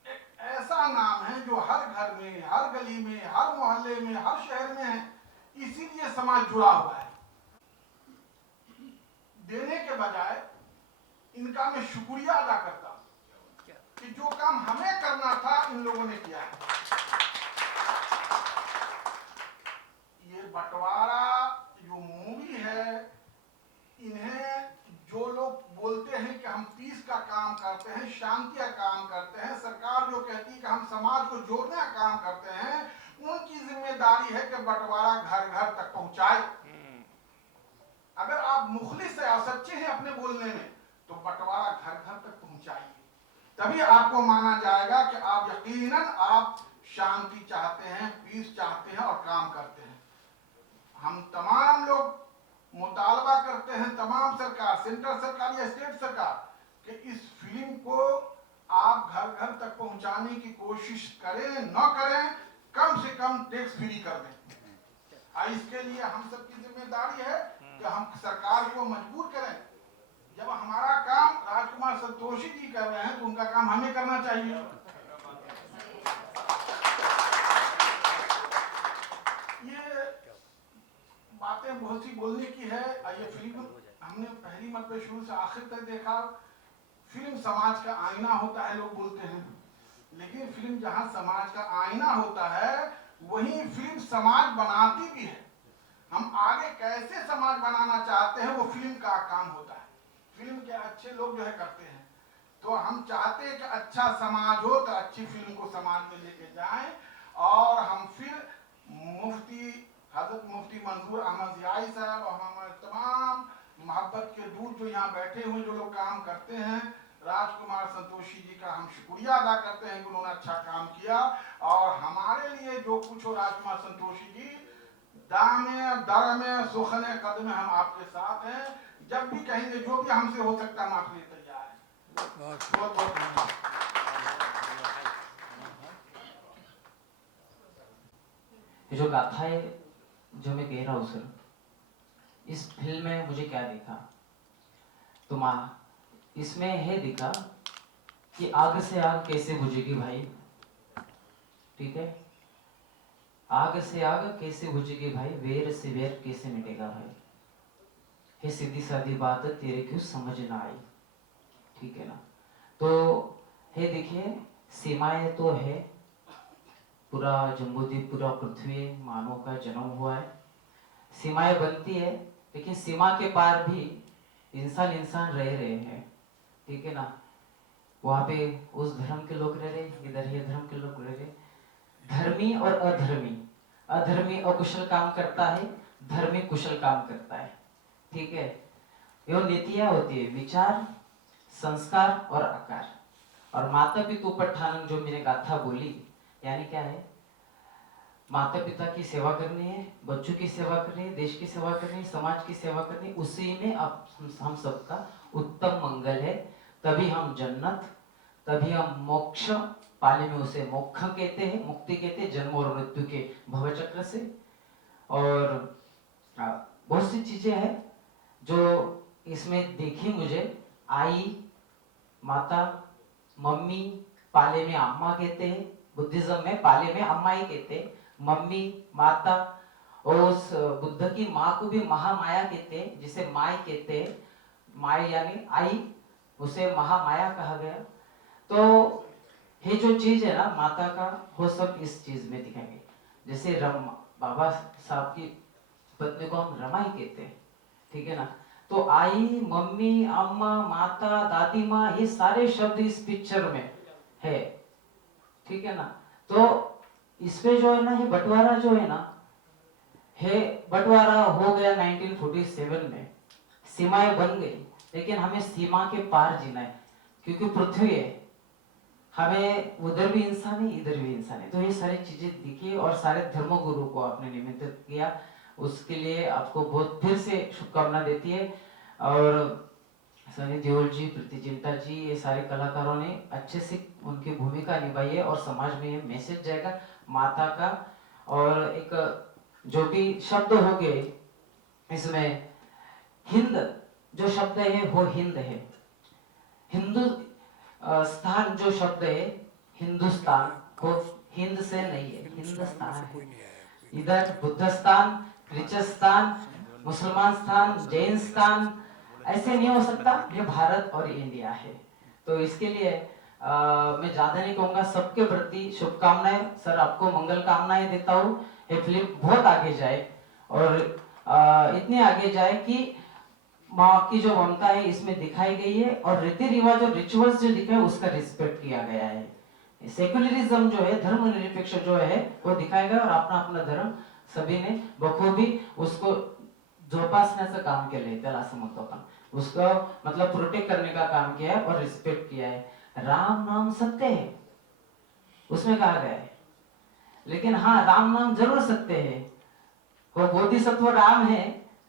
एक ऐसा नाम है जो हर घर में, हर गली में, हर मोहल्ले में, हर शहर में है, इसीलिए समाज जुड़ा हुआ है। देने के बजाय इनका मैं शुक्रिया अदा करता हूं कि जो काम हमें करना था इन लोगों ने किया है। ये बंटवारा करते हैं, शांति का काम करते हैं, सरकार जो कहती है कि हम समाज को जोड़ने का काम करते हैं, उनकी जिम्मेदारी है कि बंटवारा घर घर तक पहुंचाए। अगर आप मुखलिस है और सच्चे हैं अपने बोलने में, तो बंटवारा घर घर तक पहुंचाइए, तभी आपको माना जाएगा कि आप यकीनन आप शांति चाहते हैं, पीस चाहते हैं और काम करते हैं। हम तमाम लोग मुतालबा करते हैं, तमाम सरकार, सेंट्रल सरकार या स्टेट सरकार, कि इस फिल्म को आप घर घर तक पहुंचाने की कोशिश करें, न करें, कम से कम टैक्स फ्री कर दें। इसके लिए हम सबकी जिम्मेदारी है कि हम सरकार को मजबूर करें। जब हमारा काम राजकुमार संतोषी जी कर रहे हैं तो उनका काम हमें करना चाहिए। ये बातें बहुत सी बोलने की है। ये फिल्म हमने पहली मरतबा शुरू से आखिर तक देखा। फिल्म समाज का आईना होता है, लोग बोलते हैं, लेकिन फिल्म जहां समाज का आईना होता है वहीं फिल्म समाज बनाती भी है। हम आगे कैसे समाज बनाना चाहते हैं वो फिल्म का काम होता है। फिल्म के अच्छे लोग जो है करते हैं, तो हम चाहते हैं कि अच्छा समाज हो तो अच्छी फिल्म को समाज में लेके जाएं। और हम फिर हजरत मुफ्ती मंजूर अहमद ज़ियाई साहब और हमारे तमाम मोहब्बत के दूत जो यहाँ बैठे हुए जो लोग काम करते हैं, राजकुमार संतोषी जी का हम शुक्रिया अदा करते हैं कि उन्होंने अच्छा काम किया। और हमारे लिए जो कुछ हो, राजकुमार संतोषी जी, दामे दरमे सुखने कदमे हम आपके साथ हैं। जब भी कहेंगे, जो भी हमसे हो सकता है, हम आपके लिए तैयार हैं। बहुत बहुत धन्यवाद। जो गाथा है जो मैं कह रहा हूँ सर, इस फिल्म में मुझे क्या दिखा, तो इसमें है दिखा कि आग से आग कैसे बुझेगी भाई, ठीक है, आग से आग कैसे बुझेगी भाई, वेर से वेर कैसे मिटेगा भाई, ये सीधी सादी बात तेरे क्यों समझ ना आई, ठीक है ना। तो है देखिए, सीमाएं तो है, पूरा जम्बूद्वीप, पूरा पृथ्वी मानव का जन्म हुआ है, सीमाएं बनती है, लेकिन सीमा के पार भी इंसान इंसान रह रहे हैं, ठीक है ना। वहाँ पे उस धर्म के लोग रह रहे, इधर ये धर्म के लोग रह रहे, धर्मी और अधर्मी, अधर्मी अकुशल काम करता है, धर्मी कुशल काम करता है, ठीक है। ये नीतियाँ होती है, विचार, संस्कार और आकार। और माता पिता पठानन जो मैंने गाथा बोली, यानी क्या है, माता पिता की सेवा करनी है, बच्चों की सेवा करनी है, देश की सेवा करनी है, समाज की सेवा करनी है, उसी में अब हम सबका उत्तम मंगल है। तभी हम जन्नत, तभी हम मोक्ष, पाली में उसे मोक्ष कहते हैं, मुक्ति कहते हैं, जन्म और मृत्यु के भवचक्र से। और बहुत सी चीजें हैं जो इसमें देखी मुझे, आई, माता, मम्मी, पाले में अम्मा कहते हैं, बुद्धिज्म में पाले में अम्मा ही कहते हैं, मम्मी, माता, और उस बुद्ध की माँ को भी महामाया कहते हैं, जिसे माई कहते हैं, माई यानी आई, उसे महामाया कहा गया। तो ये जो चीज है ना माता का, वो सब इस चीज में दिखाएंगे। जैसे बाबा साहब की पत्नी को हम रमा ही कहते हैं, ठीक है ना। तो आई, मम्मी, अम्मा, माता, दादी माँ, ये सारे शब्द इस पिक्चर में है, ठीक है ना। तो इसमें जो है ना, ये बंटवारा जो है ना, है बंटवारा हो गया 1947 में, सीमाएं बन गई, लेकिन हमें सीमा के पार जीना है, क्योंकि पृथ्वी है, हमें उधर भी इंसान है, इधर भी इंसान है। तो ये सारी चीजें दिखी और सारे धर्मगुरु को आपने निमंत्रित किया, उसके लिए आपको बहुत फिर से शुभकामना देती है। और सनी देओल जी, प्रीति जिंटा जी, ये सारे कलाकारों ने अच्छे से उनकी भूमिका निभाई है और समाज में ये मैसेज जाएगा माता का। और एक जो भी शब्द हो गए इसमें, हिंद जो शब्द है वो हिंद है, हिंदू स्थान जो शब्द है हिंदुस्तान, वो हिंद से नहीं है, हिंदुस्तान है। इधर बुद्धस्तान, क्रिश्चियन, मुसलमान स्थान, जैन स्थान ऐसे नहीं हो सकता, ये भारत और इंडिया है। तो इसके लिए मैं ज्यादा नहीं कहूंगा, सबके प्रति शुभकामनाएं सर, आपको मंगल कामनाएं देता हूँ। ये फिल्म बहुत आगे जाए और इतने आगे जाए कि माँ की जो ममता है इसमें दिखाई गई है, और रीति रिवाज और रिचुअल्स जो दिखे उसका रिस्पेक्ट किया गया है। सेक्युलरिज्म जो है, धर्मनिरपेक्ष जो है वो दिखाया गया, और अपना अपना धर्म सभी ने बखूबी उसको जोपासण्याचं काम केलंय, त्याला असं म्हणतो आपण, उसको मतलब प्रोटेक्ट करने का काम किया है और रिस्पेक्ट किया है। राम नाम सत्य है उसमें कहा गया है, लेकिन हाँ राम नाम जरूर सत्य है, वो बोधिसत्व राम है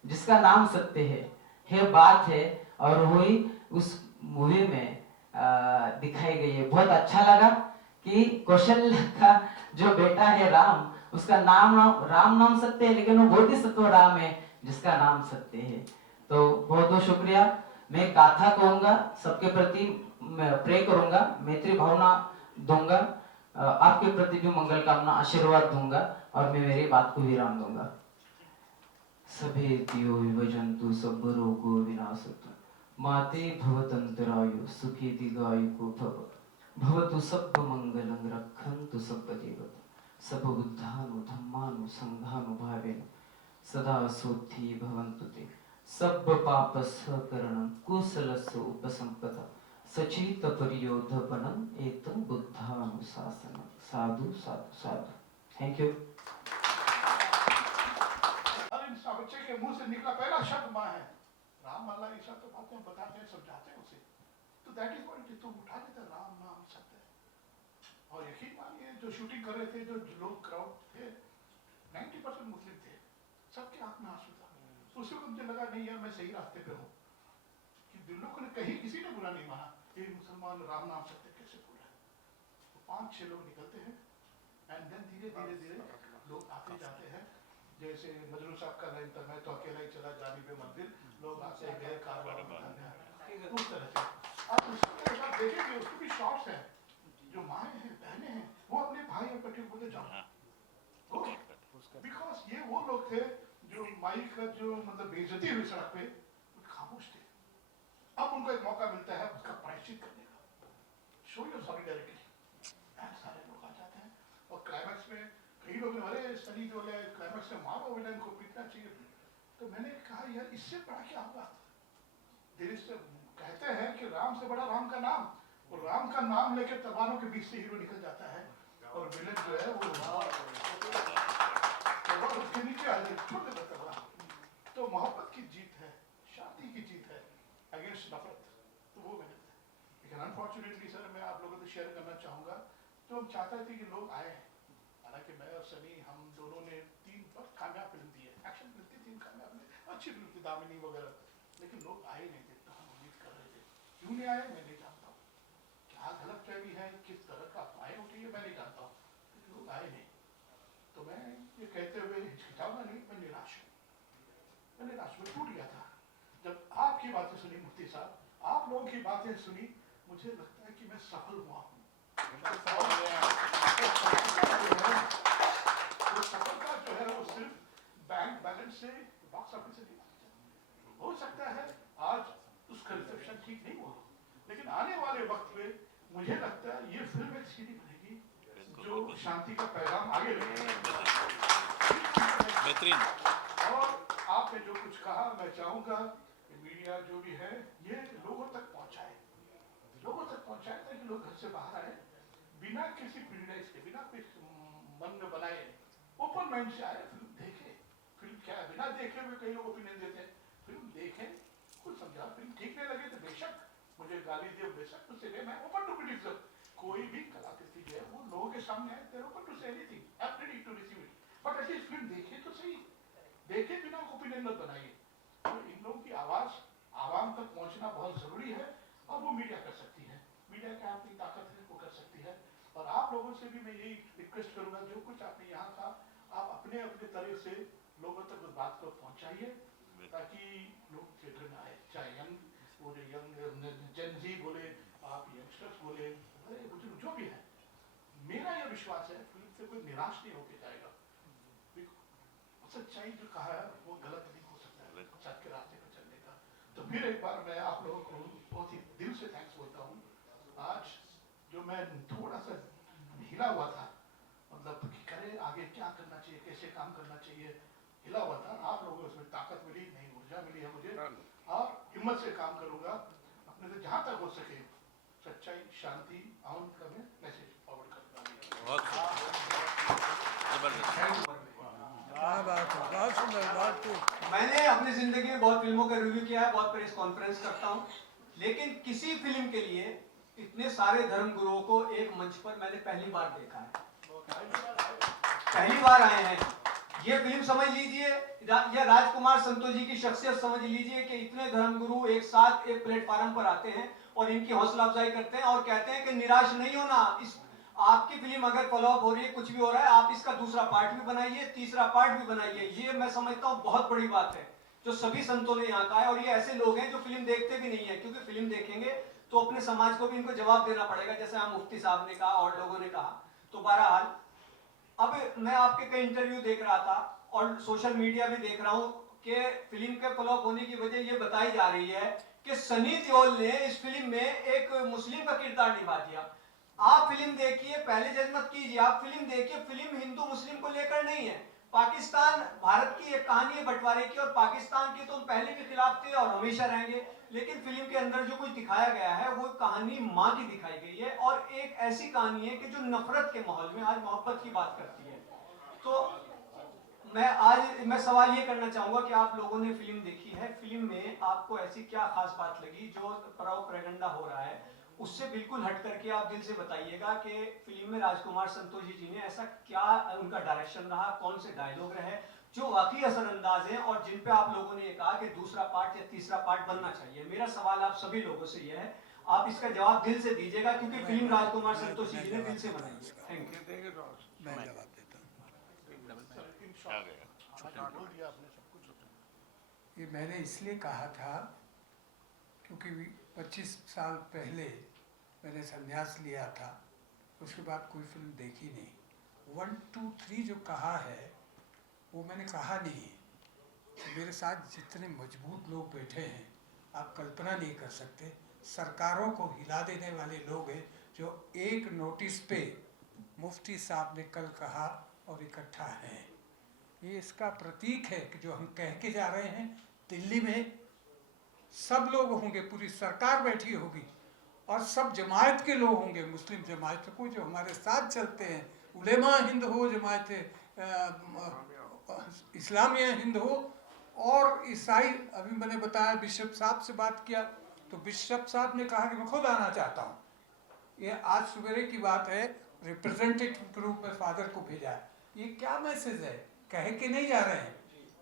जिसका नाम सत्य है, ये बात है, और वही उस मूवी में दिखाई गई है। बहुत अच्छा लगा कि कौशल्य का जो बेटा है राम, उसका नाम राम नाम सत्य है, लेकिन वो बोधिसत्व राम है जिसका नाम सत्य है। तो बहुत बहुत शुक्रिया। मैं गाथा कहूंगा, सबके प्रति प्रे करूंगा, मैत्री भावना दूंगा, आपके प्रति भी मंगल कामना आशीर्वाद दूंगा, और मैं मेरी बात को विराम दूंगा। सभेत्यो विभजन्तु सब रोगो विनाशतु, माते भवतन्तरायु सुखी दीर्घायुको भव, भवतु सब मंगलं रक्षन्तु सब देवता, सब बुद्धानु धम्मानु संघानु भावेन सदा सोत्थी भवन्तु ते, सब पाप सकरणं कुशलस्य उपसंपदा, सचित परियोधपनं एतं बुद्धानुशासनं। साधु साधु साधु। Thank you. बच्चे के मुंह से निकला पहला शब्द माँ है। राम अल्लाह ये सब तो बातें बताते हैं, समझाते हैं उसे, तो दैट इज व्हाट तुम उठा देते राम नाम सत्य है। और यकीन मानिए जो शूटिंग कर रहे थे, जो लोग क्राउड थे, 90% मुस्लिम थे, सबके आंख में आंसू था। तो उसी वक्त मुझे लगा नहीं यार मैं सही रास्ते पे हूँ, कि दिल लोगों ने कहीं किसी ने बुरा नहीं माना, ये मुसलमान राम नाम सत्य कैसे बोला है। तो 5-6 लोग निकलते हैं, एंड देन धीरे धीरे धीरे लोग आते जाते हैं। जैसे मजरू साहब का लाइन था, मैं तो अकेला ही चला जानी पे मंदिर, लोग आते गए कारवां उस तरह से। आप उसके बाद देखेंगे उसको भी शॉर्ट्स हैं, जो माएँ हैं, बहनें हैं, वो अपने भाई और बेटे बोले जाओ, बिकॉज ये वो लोग थे जो माई का जो मतलब बेइज्जती हुई सड़क पे, खामोश थे। अब उनको एक मौका मिलता है उसका प्रायश्चित करने का। Show your solidarity. सारे लोग आ जाते हैं, और क्लाइमैक्स में कई लोग ने अरे सनी जो है क्लाइमैक्स में मारो विलन को, पीटना चाहिए। तो मैंने कहा यार इससे बड़ा क्या होगा। दिल से कहते हैं कि राम से बड़ा राम का नाम, और राम का नाम लेकर तलवारों के बीच से हीरो निकल जाता है, और विलन जो है वो तलवार उसके नीचे आ जाए, छोड़ देता तलवार। तो मोहब्बत की जीत है, शांति की जीत है अगेंस्ट नफरत। तो वो मैंने, लेकिन अनफॉर्चुनेटली सर मैं आप लोगों से शेयर करना चाहूँगा, तो हम चाहते थे कि लोग आए हैं। हालांकि मैं और सनी हम दोनों ने 3 बहुत कामयाब फिल्म दी है, एक्शन फिल्म थी, 3 कामयाब, अच्छी फिल्म थी, दामिनी वगैरह, लेकिन लोग आए नहीं थे। तो हम उम्मीद कर रहे थे, क्यों नहीं आए मैं नहीं जानता हूँ, क्या गलतफहमी है, किस तरह का अफवाहें उठी है मैं नहीं जानता हूँ, लेकिन लोग आए नहीं। तो मैं ये कहते हुए हिचकिचाऊंगा नहीं, मैं निराश हूँ, मैं निराश में टूट गया था जब आपकी बातें सुनी मुफ्ती साहब, आप लोगों की बातें सुनी, मुझे लगता है कि मैं सफल हुआ हूँ। सफलता जो है वो सिर्फ बैंक बैलेंस से, बॉक्स ऑफिस से नहीं हो सकता है। आज उसका रिसेप्शन ठीक नहीं हुआ, लेकिन आने वाले वक्त में मुझे लगता है ये फिल्म एक सीढ़ी बनेगी जो शांति का पैगाम आगे बढ़ेगा। और आपने जो कुछ कहा, मैं चाहूंगा कि मीडिया जो भी है ये लोगों तक पहुंचाए, ताकि लोग घर से बाहर आए बिना किसी प्रिजुडाइज के, बिना कुछ मन में बनाए, ओपन माइंड से आए, फिल्म देखे। फिल्म क्या है, बिना देखे हुए कई लोग ओपिनियन देते हैं, फिल्म देखें, कुछ समझा, फिल्म ठीक नहीं लगे तो बेशक मुझे गाली दे, बेशक मुझसे ले, मैं ओपन टू क्रिटिसिज्म। कोई भी कलाकृति जो है वो लोगों के सामने है, they're open to say anything, I am ready to receive it, but at least film देखे तो सही, देखे बिना ओपिनियन मत बनाइए। तो इन लोगों की आवाज आवाम तक पहुंचना बहुत जरूरी है, और वो मीडिया कर सकती है, मीडिया की अपनी ताकत है, वो कर सकती है। और आप लोगों से भी मैं यही रिक्वेस्ट करूंगा, जो कुछ आपने यहाँ कहा आप अपने अपने तरह से लोगों तक उस बात को पहुंचाइए, ताकि लोग थिएटर में आए, चाहे यंग बोले, यंग जेनजी बोले, आप यंगस्टर्स बोले, जो भी है। मेरा यह विश्वास है फिल्म से कोई निराश नहीं होकर जाएगा। सच्चाई जो कहा है वो गलत नहीं हो सकता है, सच के रास्ते पर चलने का। तो फिर एक बार मैं आप लोगों को बहुत ही दिल से थैंक्स बोलता हूँ। आज जो मैं थोड़ा सा हिला हुआ था, मतलब कि करे आगे क्या करना चाहिए, कैसे काम करना चाहिए, हिला हुआ था, आप लोगों को उसमें ताकत मिली, नई ऊर्जा मिली है मुझे, और हिम्मत से काम करूंगा, अपने से जहां तक हो सके सच्चाई, शांति, अमन का मैं मैसेज फॉरवर्ड करूंगा। बहुत जबरदस्त। बहुत सुंदर, बहुत खूब। मैंने अपनी जिंदगी में बहुत फिल्मों का रिव्यू किया है, बहुत प्रेस कॉन्फ्रेंस करता हूँ, लेकिन किसी फिल्म के लिए इतने सारे धर्म गुरुओं को एक मंच पर मैंने पहली बार देखा है। पहली बार आए हैं। ये फिल्म समझ लीजिए या राजकुमार संतोष जी की शख्सियत समझ लीजिए कि इतने धर्मगुरु एक साथ एक प्लेटफार्म पर आते हैं और इनकी हौसला अफजाई करते हैं और कहते हैं कि निराश नहीं होना, इस आपकी फिल्म अगर फॉलोअप हो रही है, कुछ भी हो रहा है, आप इसका दूसरा पार्ट भी बनाइए, तीसरा पार्ट भी बनाइए। ये मैं समझता हूँ बहुत बड़ी बात है जो सभी संतों ने यहाँ कहा है। और ये ऐसे लोग हैं जो फिल्म देखते भी नहीं है, क्योंकि फिल्म देखेंगे तो अपने समाज को भी इनको जवाब देना पड़ेगा, जैसे हम मुफ्ती साहब ने कहा और लोगों ने कहा। तो बहरहाल अब मैं आपके कई इंटरव्यू देख रहा था और सोशल मीडिया भी देख रहा हूँ कि फिल्म के फ्लॉप होने की वजह ये बताई जा रही है कि सनी देओल ने इस फिल्म में एक मुस्लिम का किरदार निभा दिया। आप फिल्म देखिए, पहले जज मत कीजिए, आप फिल्म देखिए, फिल्म हिंदू मुस्लिम को लेकर नहीं है। पाकिस्तान भारत की एक कहानी है बंटवारे की, और पाकिस्तान के तो हम पहले भी खिलाफ थे और हमेशा रहेंगे, लेकिन फिल्म के अंदर जो कुछ दिखाया गया है वो कहानी माँ की दिखाई गई है और एक ऐसी कहानी है कि जो नफरत के माहौल में आज मोहब्बत की बात करती है। तो मैं सवाल ये करना चाहूंगा कि आप लोगों ने फिल्म देखी है, फिल्म में आपको ऐसी क्या खास बात लगी जो प्रोपेगेंडा हो रहा है उससे बिल्कुल हट करके आप दिल से बताइएगा कि फिल्म में राजकुमार संतोष जी ने ऐसा क्या उनका डायरेक्शन रहा, कौन से डायलॉग रहे जो वाकई असरअंदाज हैं और जिन पे आप लोगों ने ये कहा कि दूसरा पार्ट या तीसरा पार्ट बनना चाहिए। मेरा सवाल आप सभी लोगों से यह है, आप इसका जवाब दिल से दीजिएगा क्योंकि फिल्म राजकुमार संतोष जी ने दिल से बनाई है। Thank you. मैं जवाब देता हूँ। ये मैंने इसलिए कहा था क्योंकि 25 साल पहले मैंने संन्यास लिया था, उसके बाद कोई फिल्म देखी नहीं। 1, 2, 3 जो कहा है वो मैंने कहा नहीं। मेरे साथ जितने मजबूत लोग बैठे हैं आप कल्पना नहीं कर सकते, सरकारों को हिला देने वाले लोग हैं जो एक नोटिस पे मुफ्ती साहब ने कल कहा और इकट्ठा हैं। ये इसका प्रतीक है कि जो हम कह के जा रहे हैं, दिल्ली में सब लोग होंगे, पूरी सरकार बैठी होगी और सब जमायत के लोग होंगे, मुस्लिम जमायत को जो हमारे साथ चलते हैं, उलेमा हिंद हो, जमायत इस्लामिया हिंद हो और ईसाई। अभी मैंने बताया बिशप साहब से बात किया तो बिशप साहब ने कहा कि मैं खुद आना चाहता हूँ। ये आज सवेरे की बात है, रिप्रेजेंटेटिव के रूप में फादर को भेजा है। ये क्या मैसेज है? कह के नहीं जा रहे हैं,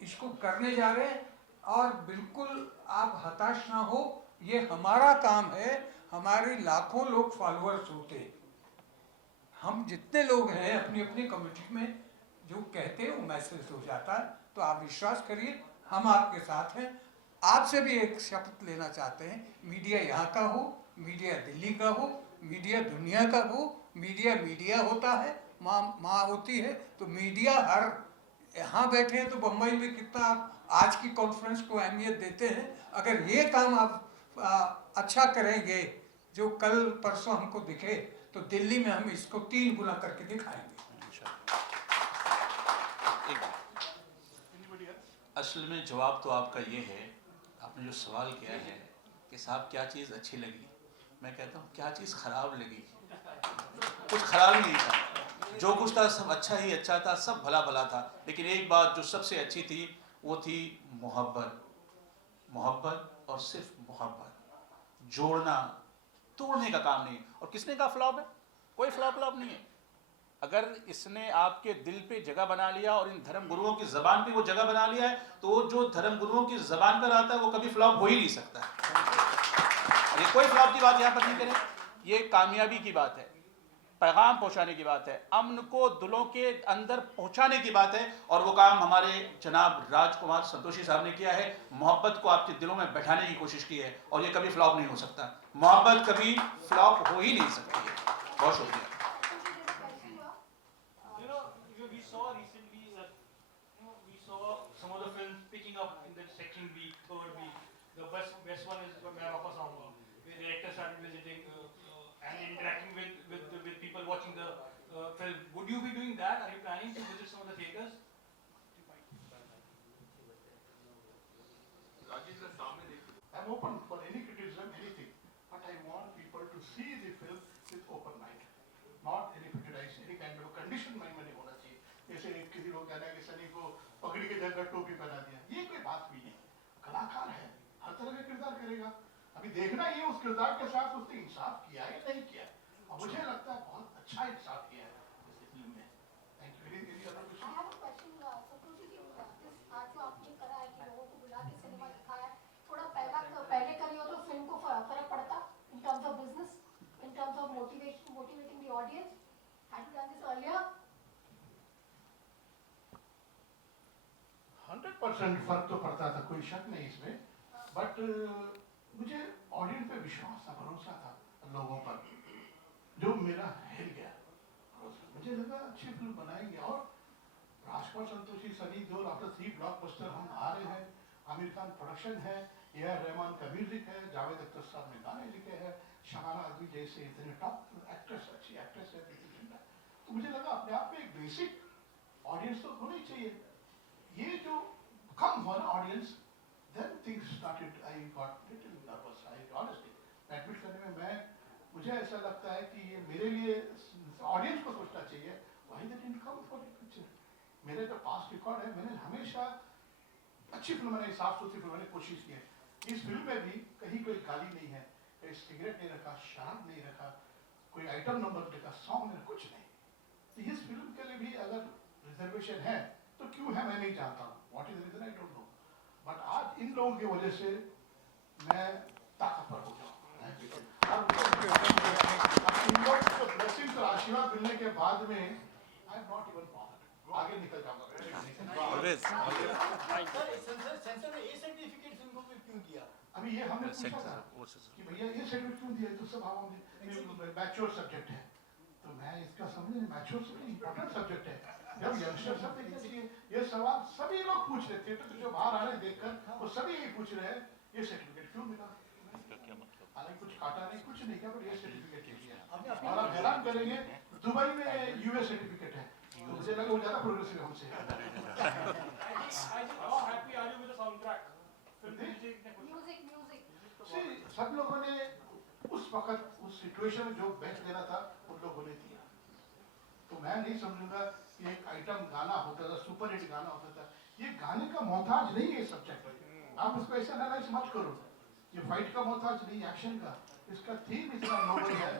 इसको करने जा रहे हैं। और बिल्कुल आप हताश ना हो, ये हमारा काम है, हमारे लाखों लोग फॉलोअर्स होते हैं। हम जितने लोग हैं अपनी अपनी कम्युनिटी में जो कहते हैं वो मैसेज हो जाता है। तो आप विश्वास करिए हम आपके साथ हैं। आपसे भी एक शपथ लेना चाहते हैं, मीडिया यहाँ का हो, मीडिया दिल्ली का हो, मीडिया दुनिया का हो, मीडिया होता है, माँ होती है, तो मीडिया हर यहाँ बैठे हैं तो बम्बई में कितना आप आज की कॉन्फ्रेंस को अहमियत देते हैं। अगर ये काम आप अच्छा करेंगे जो कल परसों हमको दिखे तो दिल्ली में हम इसको 3 गुना करके दिखाएंगे। असल में जवाब तो आपका ये है, आपने जो सवाल किया है कि साहब क्या चीज़ अच्छी लगी, मैं कहता हूँ क्या चीज़ खराब लगी। कुछ खराब नहीं था, जो कुछ था सब अच्छा ही अच्छा था, सब भला भला था। लेकिन एक बात जो सबसे अच्छी थी वो थी मोहब्बत। मोहब्बत और सिर्फ मोहब्बत, जोड़ना तोड़ने का काम नहीं। और किसने कहा फ्लॉप है? कोई फ्लॉप नहीं है। अगर इसने आपके दिल पे जगह बना लिया और इन धर्म गुरुओं की जबान पे वो जगह बना लिया है, तो जो धर्म गुरुओं की जबान पर आता है वो कभी फ्लॉप हो ही नहीं सकता है। ये कोई फ्लॉप की बात यहाँ पर नहीं करें, ये कामयाबी की बात है, पैगाम पहुंचाने की बात है, अमन को दिलों के अंदर पहुंचाने की बात है। और वो काम हमारे जनाब राजकुमार संतोषी साहब ने किया है। मोहब्बत को आपके दिलों में बैठाने की कोशिश की है और ये कभी फ्लॉप नहीं हो सकता। मोहब्बत कभी फ्लॉप हो ही नहीं सकती है। बहुत शुक्रिया। best one is मैं वापस आऊँगा। The director started visiting and interacting with people watching the film. Would you be doing that? Are you planning to visit some of the theaters? I'm open for any criticism, anything, but I want people to see the film with open mind, not any prejudice, any kind of condition mind में नहीं होना चाहिए. जैसे किसी लोग कहना है कि सनी को पगड़ी की जगह टोपी पहना दिया, ये कोई बात भी नहीं. कलाकार है, हर तरह का किरदार करेगा. अभी देखना ये उस किरदार के साथ उसने इंसाफ किया या नहीं किया. और मुझे लगता है बहुत अच्छा इंसाफ किया है इस फिल्म में. Thank you. मेरी other question. I have a question, Santoshi ji, this आज जो आपने करा है कि लोगों को बुला के सिनेमा दिखाया है, थोड़ा पहले करी हो तो फिल्म को फर्क पड़ता in terms of business, in terms of motivating the audience. Had you done this earlier? 100% फर्क तो पड़ता था, कोई शक नहीं इसमें. बट मुझे ऑडियंस पे विश्वास था, भरोसा था लोगों पर, जो मेरा हिल गया. मुझे लगा अच्छी फिल्म बनाएंगे. और राजकुमार संतोषी, सनी देओल, आफ्टर 3 ब्लॉकबस्टर हम आ रहे हैं. आमिर खान प्रोडक्शन है, A.R. रहमान का म्यूजिक है, जावेद अख्तर साहब ने गाने लिखे हैं, शबाना आजमी जैसे इतने टॉप एक्ट्रेस, अच्छी एक्ट्रेस है. तो मुझे लगा अपने आप में एक बेसिक ऑडियंस तो होनी चाहिए. ये जो कम हुआ ना audience, then things started. I got little nervous. I honestly admit करने में मुझे ऐसा लगता है कि ये मेरे लिए ऑडियंस को सोचना चाहिए. Why they didn't come for the picture? मेरे जो पास्ट रिकॉर्ड है, मैंने हमेशा अच्छी फिल्म बनाई, साफ सुथरी फिल्म बनाने की कोशिश की है. इस फिल्म में भी कहीं कोई गाली नहीं है, कोई सिगरेट नहीं रखा, शराब नहीं रखा, कोई आइटम नंबर नहीं रखा, सॉन्ग नहीं, कुछ नहीं. तो इस फिल्म के लिए भी अगर रिजर्वेशन है तो क्यों है मैं नहीं जानता हूँ. What is reason I don't know. But आज इन लोगों की वजह से मैं ताकतवर हो गया. इन लोगों को ब्लेसिंग्स और आशीर्वाद मिलने के बाद में I am not even bothered. आगे निकल जाऊंगा. Always. सेंसर ने ए सर्टिफिकेट फिल्म को क्यों किया? अभी ये हमने पूछा था कि भैया ये सर्टिफिकेट क्यों दिया. तो सब हम मैच्योर सब्जेक्ट है. तो मैं इसका समझ मैच्योर से इम्पोर्टेंट सब्जेक्ट है. जब यंगस्टर सब देखिए ये सवाल सभी लोग पूछ रहे थे. तो जो बाहर आ रहे देखकर वो सभी यही पूछ रहे हैं ये सर्टिफिकेट क्यों मिला. हालांकि कुछ काटा नहीं, कुछ नहीं किया, पर ये सर्टिफिकेट किया. और आप हैरान करेंगे दुबई में यूएस सर्टिफिकेट है. तो मुझे लगा वो ज्यादा प्रोग्रेसिव हमसे. How happy are you with the soundtrack? Music. सब लोगों ने उस वक्त उस सिचुएशन में जो बेस्ट देना था उन लोगों ने दिया. तो मैं नहीं समझूंगा कि एक आइटम गाना होता था, सुपर हिट गाना होता था. ये गाने का मोहताज नहीं है सब्जेक्ट. आप इसको ऐसा एनालाइज मत करो. ये फाइट का मोहताज नहीं, एक्शन का. इसका थीम इतना नोबल है,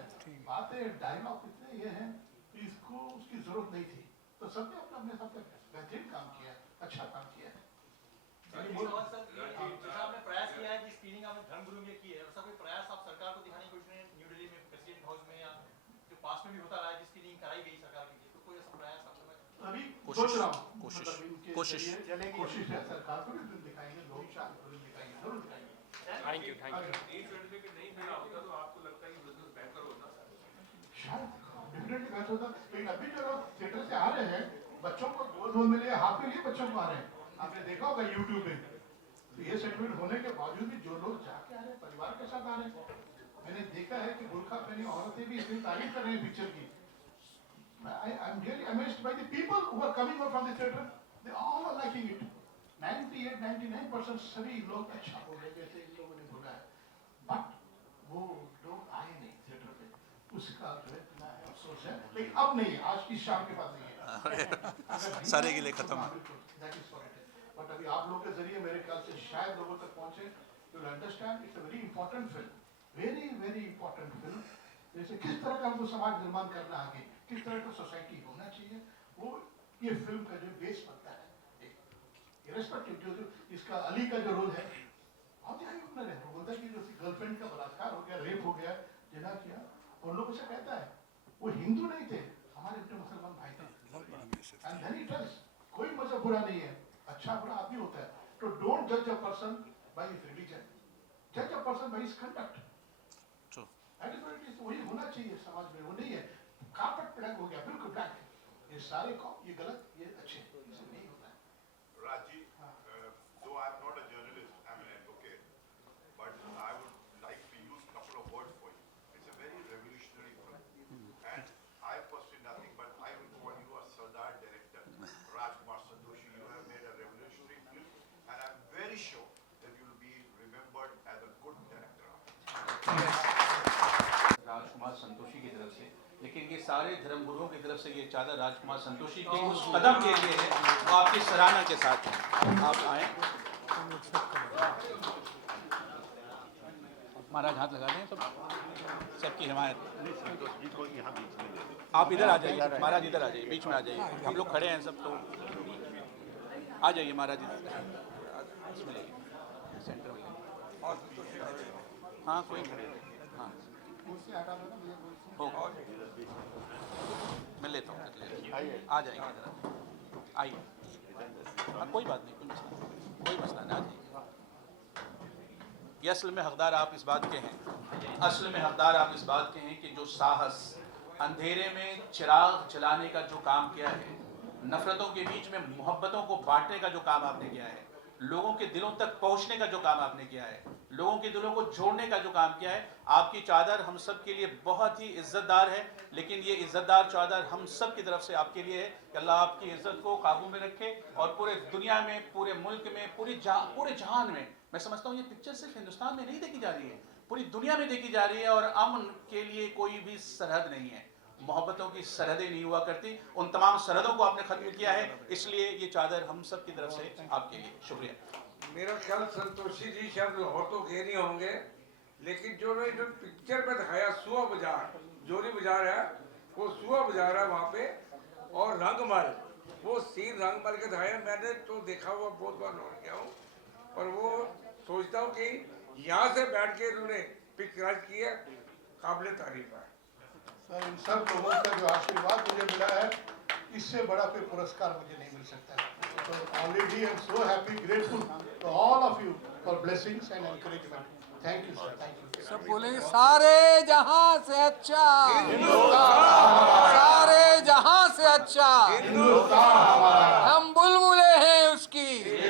बातें डायलॉग इतने ये हैं, इसको उसकी जरूरत नहीं थी. तो सबने अपने अपने साथ बेहतरीन काम किया, अच्छा काम किया है. आपने प्रयास किया है कि स्क्रीनिंग आपने धर्मगुरु में की है, ऐसा कोई प्रयास आप सरकार को दिखाने की कोशिश करें न्यू दिल्ली में प्रेसिडेंट हाउस में, या जो पास में भी होता रहा है कि स्क्रीनिंग कराई गई सरकार के लिए, तो कोई ऐसा प्रयास आप अभी कोशिश- सोच रहा हूँ. कोशिश- मतलब इनके कोशिश- जरिए कोशिश है. सरकार को भी फिल्म दिखाएंगे, लोग शायद फिल्म दिखाएंगे, जरूर दिखाएंगे. Thank you. सर्टिफिकेट नहीं मिला होता तो आपको लगता है कि बिजनेस बेहतर होता? शायद डेफिनेटली बेहतर होता. लेकिन अभी जो लोग थिएटर से आ रहे हैं, बच्चों को गोद मिले, हाथ में लिए बच्चों को आ रहे हैं. आपने देखा होगा यूट्यूब में. तो ये सर्टिफिकेट होने के बावजूद भी जो लोग जाके आ रहे हैं, परिवार के साथ आ रहे हैं. मैंने देखा है कि बुर्का पहनी औरतें भी इतनी तारीफ कर रही हैं पिक्चर की. I am really amazed by the people who are coming out from the theater. They all are liking it. 98-99% सभी लोग अच्छा बोल रहे हैं, जैसे इन लोगों ने बोला है. बट वो लोग आए नहीं थिएटर पे. उसका जो है इतना अफसोस है. लेकिन अब नहीं है, आज की शाम के बाद नहीं है. सारे के लिए खत्म है. बट अभी आप लोगों के जरिए मेरे ख्याल से शायद लोगों तक पहुंचे. You will understand it's a very important film. Very very important film. जैसे किस तरह का हमको समाज निर्माण करना आगे, किस तरह का सोसाइटी होना चाहिए, वो ये फिल्म का जो बेस बनता है. इरेस्पेक्टिव जो इसका अली का जो रोल है, बहुत ही हुनर है. वो बोलता है कि जो गर्लफ्रेंड का बलात्कार हो गया, रेप हो गया, जिना किया, और लोग उसे कहता है वो हिंदू नहीं थे, हमारे अपने मुसलमान भाई थे. एंड देन ही टेल्स कोई मजहब बुरा नहीं है, अच्छा बुरा आदमी होता है. तो डोंट जज a person by his religion, जज a person by his conduct. That is what is. वही होना चाहिए समाज में. वो नहीं है कारपेट ब्लैक हो गया, बिल्कुल ब्लैक है, ये सारे को ये गलत, ये अच्छे, इसे नहीं होता है. Raji, though I am not a journalist, I am an advocate, but I would like to use a couple of words for you. It's a very revolutionary film, and I posted nothing, but I will call you a Sardar director, Rajkumar Santoshi. You have made a revolutionary film, and I am very sure that you will be remembered as a Rajkumar Santoshi की तरफ से, लेकिन ये सारे धर्मगुरुओं की तरफ से ये चादर राजकुमार संतोषी के उस कदम के लिए है वो आपकी सराहना के साथ है। आप आए, महाराज हाथ लगा दें, सबकी हिमायत। आप इधर आ जाइए महाराज, इधर आ जाइए, बीच में आ जाइए, हम लोग खड़े हैं सब, तो आ जाइए महाराज इसमें ले सेंटर में। हाँ कोई हाँ हो, मैं लेता हूँ, आ जाएंगे इधर, आइए। हाँ कोई बात नहीं, कोई मसला नहीं, आ जाइए। ये असल में हकदार आप इस बात के हैं, असल में हकदार आप इस बात के हैं कि जो साहस अंधेरे में चिराग जलाने का जो काम किया है, नफरतों के बीच में मोहब्बतों को बांटने का जो काम आपने किया है, लोगों के दिलों तक पहुंचने का जो काम आपने किया है, लोगों के दिलों को जोड़ने का जो काम किया है, आपकी चादर हम सब के लिए बहुत ही इज्जतदार है। लेकिन ये इज्जतदार चादर हम सब की तरफ से आपके लिए है कि अल्लाह आपकी इज्जत को काबू में रखे और पूरे दुनिया में, पूरे मुल्क में, पूरे जहान में, मैं समझता हूँ ये पिक्चर सिर्फ हिंदुस्तान में नहीं देखी जा रही है, पूरी दुनिया में देखी जा रही है। और अमन के लिए कोई भी सरहद नहीं है, मोहब्बतों की सरहदें नहीं हुआ करती, उन तमाम सरहदों को आपने खत्म किया है, इसलिए ये चादर हम सब की तरफ से आपके लिए। शुक्रिया। मेरा ख्याल संतोषी जी शायद लाहौर तो गए नहीं होंगे, लेकिन जो पिक्चर में दिखाया सुआ बाजार, जोरी बाजार है, वो सुआ बाजार है वहाँ पे, और रंगमल, वो सीन रंगमल के दिखाया। मैंने तो देखा हुआ बहुत बार नोट किया हूँ, और वो सोचता हूँ कि यहाँ से बैठ के इन्होंने पिक्चराइज की है, काबिल तारीफ है। सर इन सब लोगों का जो आशीर्वाद मुझे मिला है, इससे बड़ा कोई पुरस्कार मुझे नहीं मिल सकता है। तो already I am so happy, grateful to all of you for blessings and encouragement. Thank you sir, thank you. सब बोलेंगे सारे जहां से अच्छा सारे जहां से अच्छा हम बुलबुले हैं उसकी।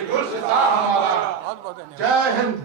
बहुत बहुत धन्यवाद। बहुत बहुत धन्यवाद। जय हिंद।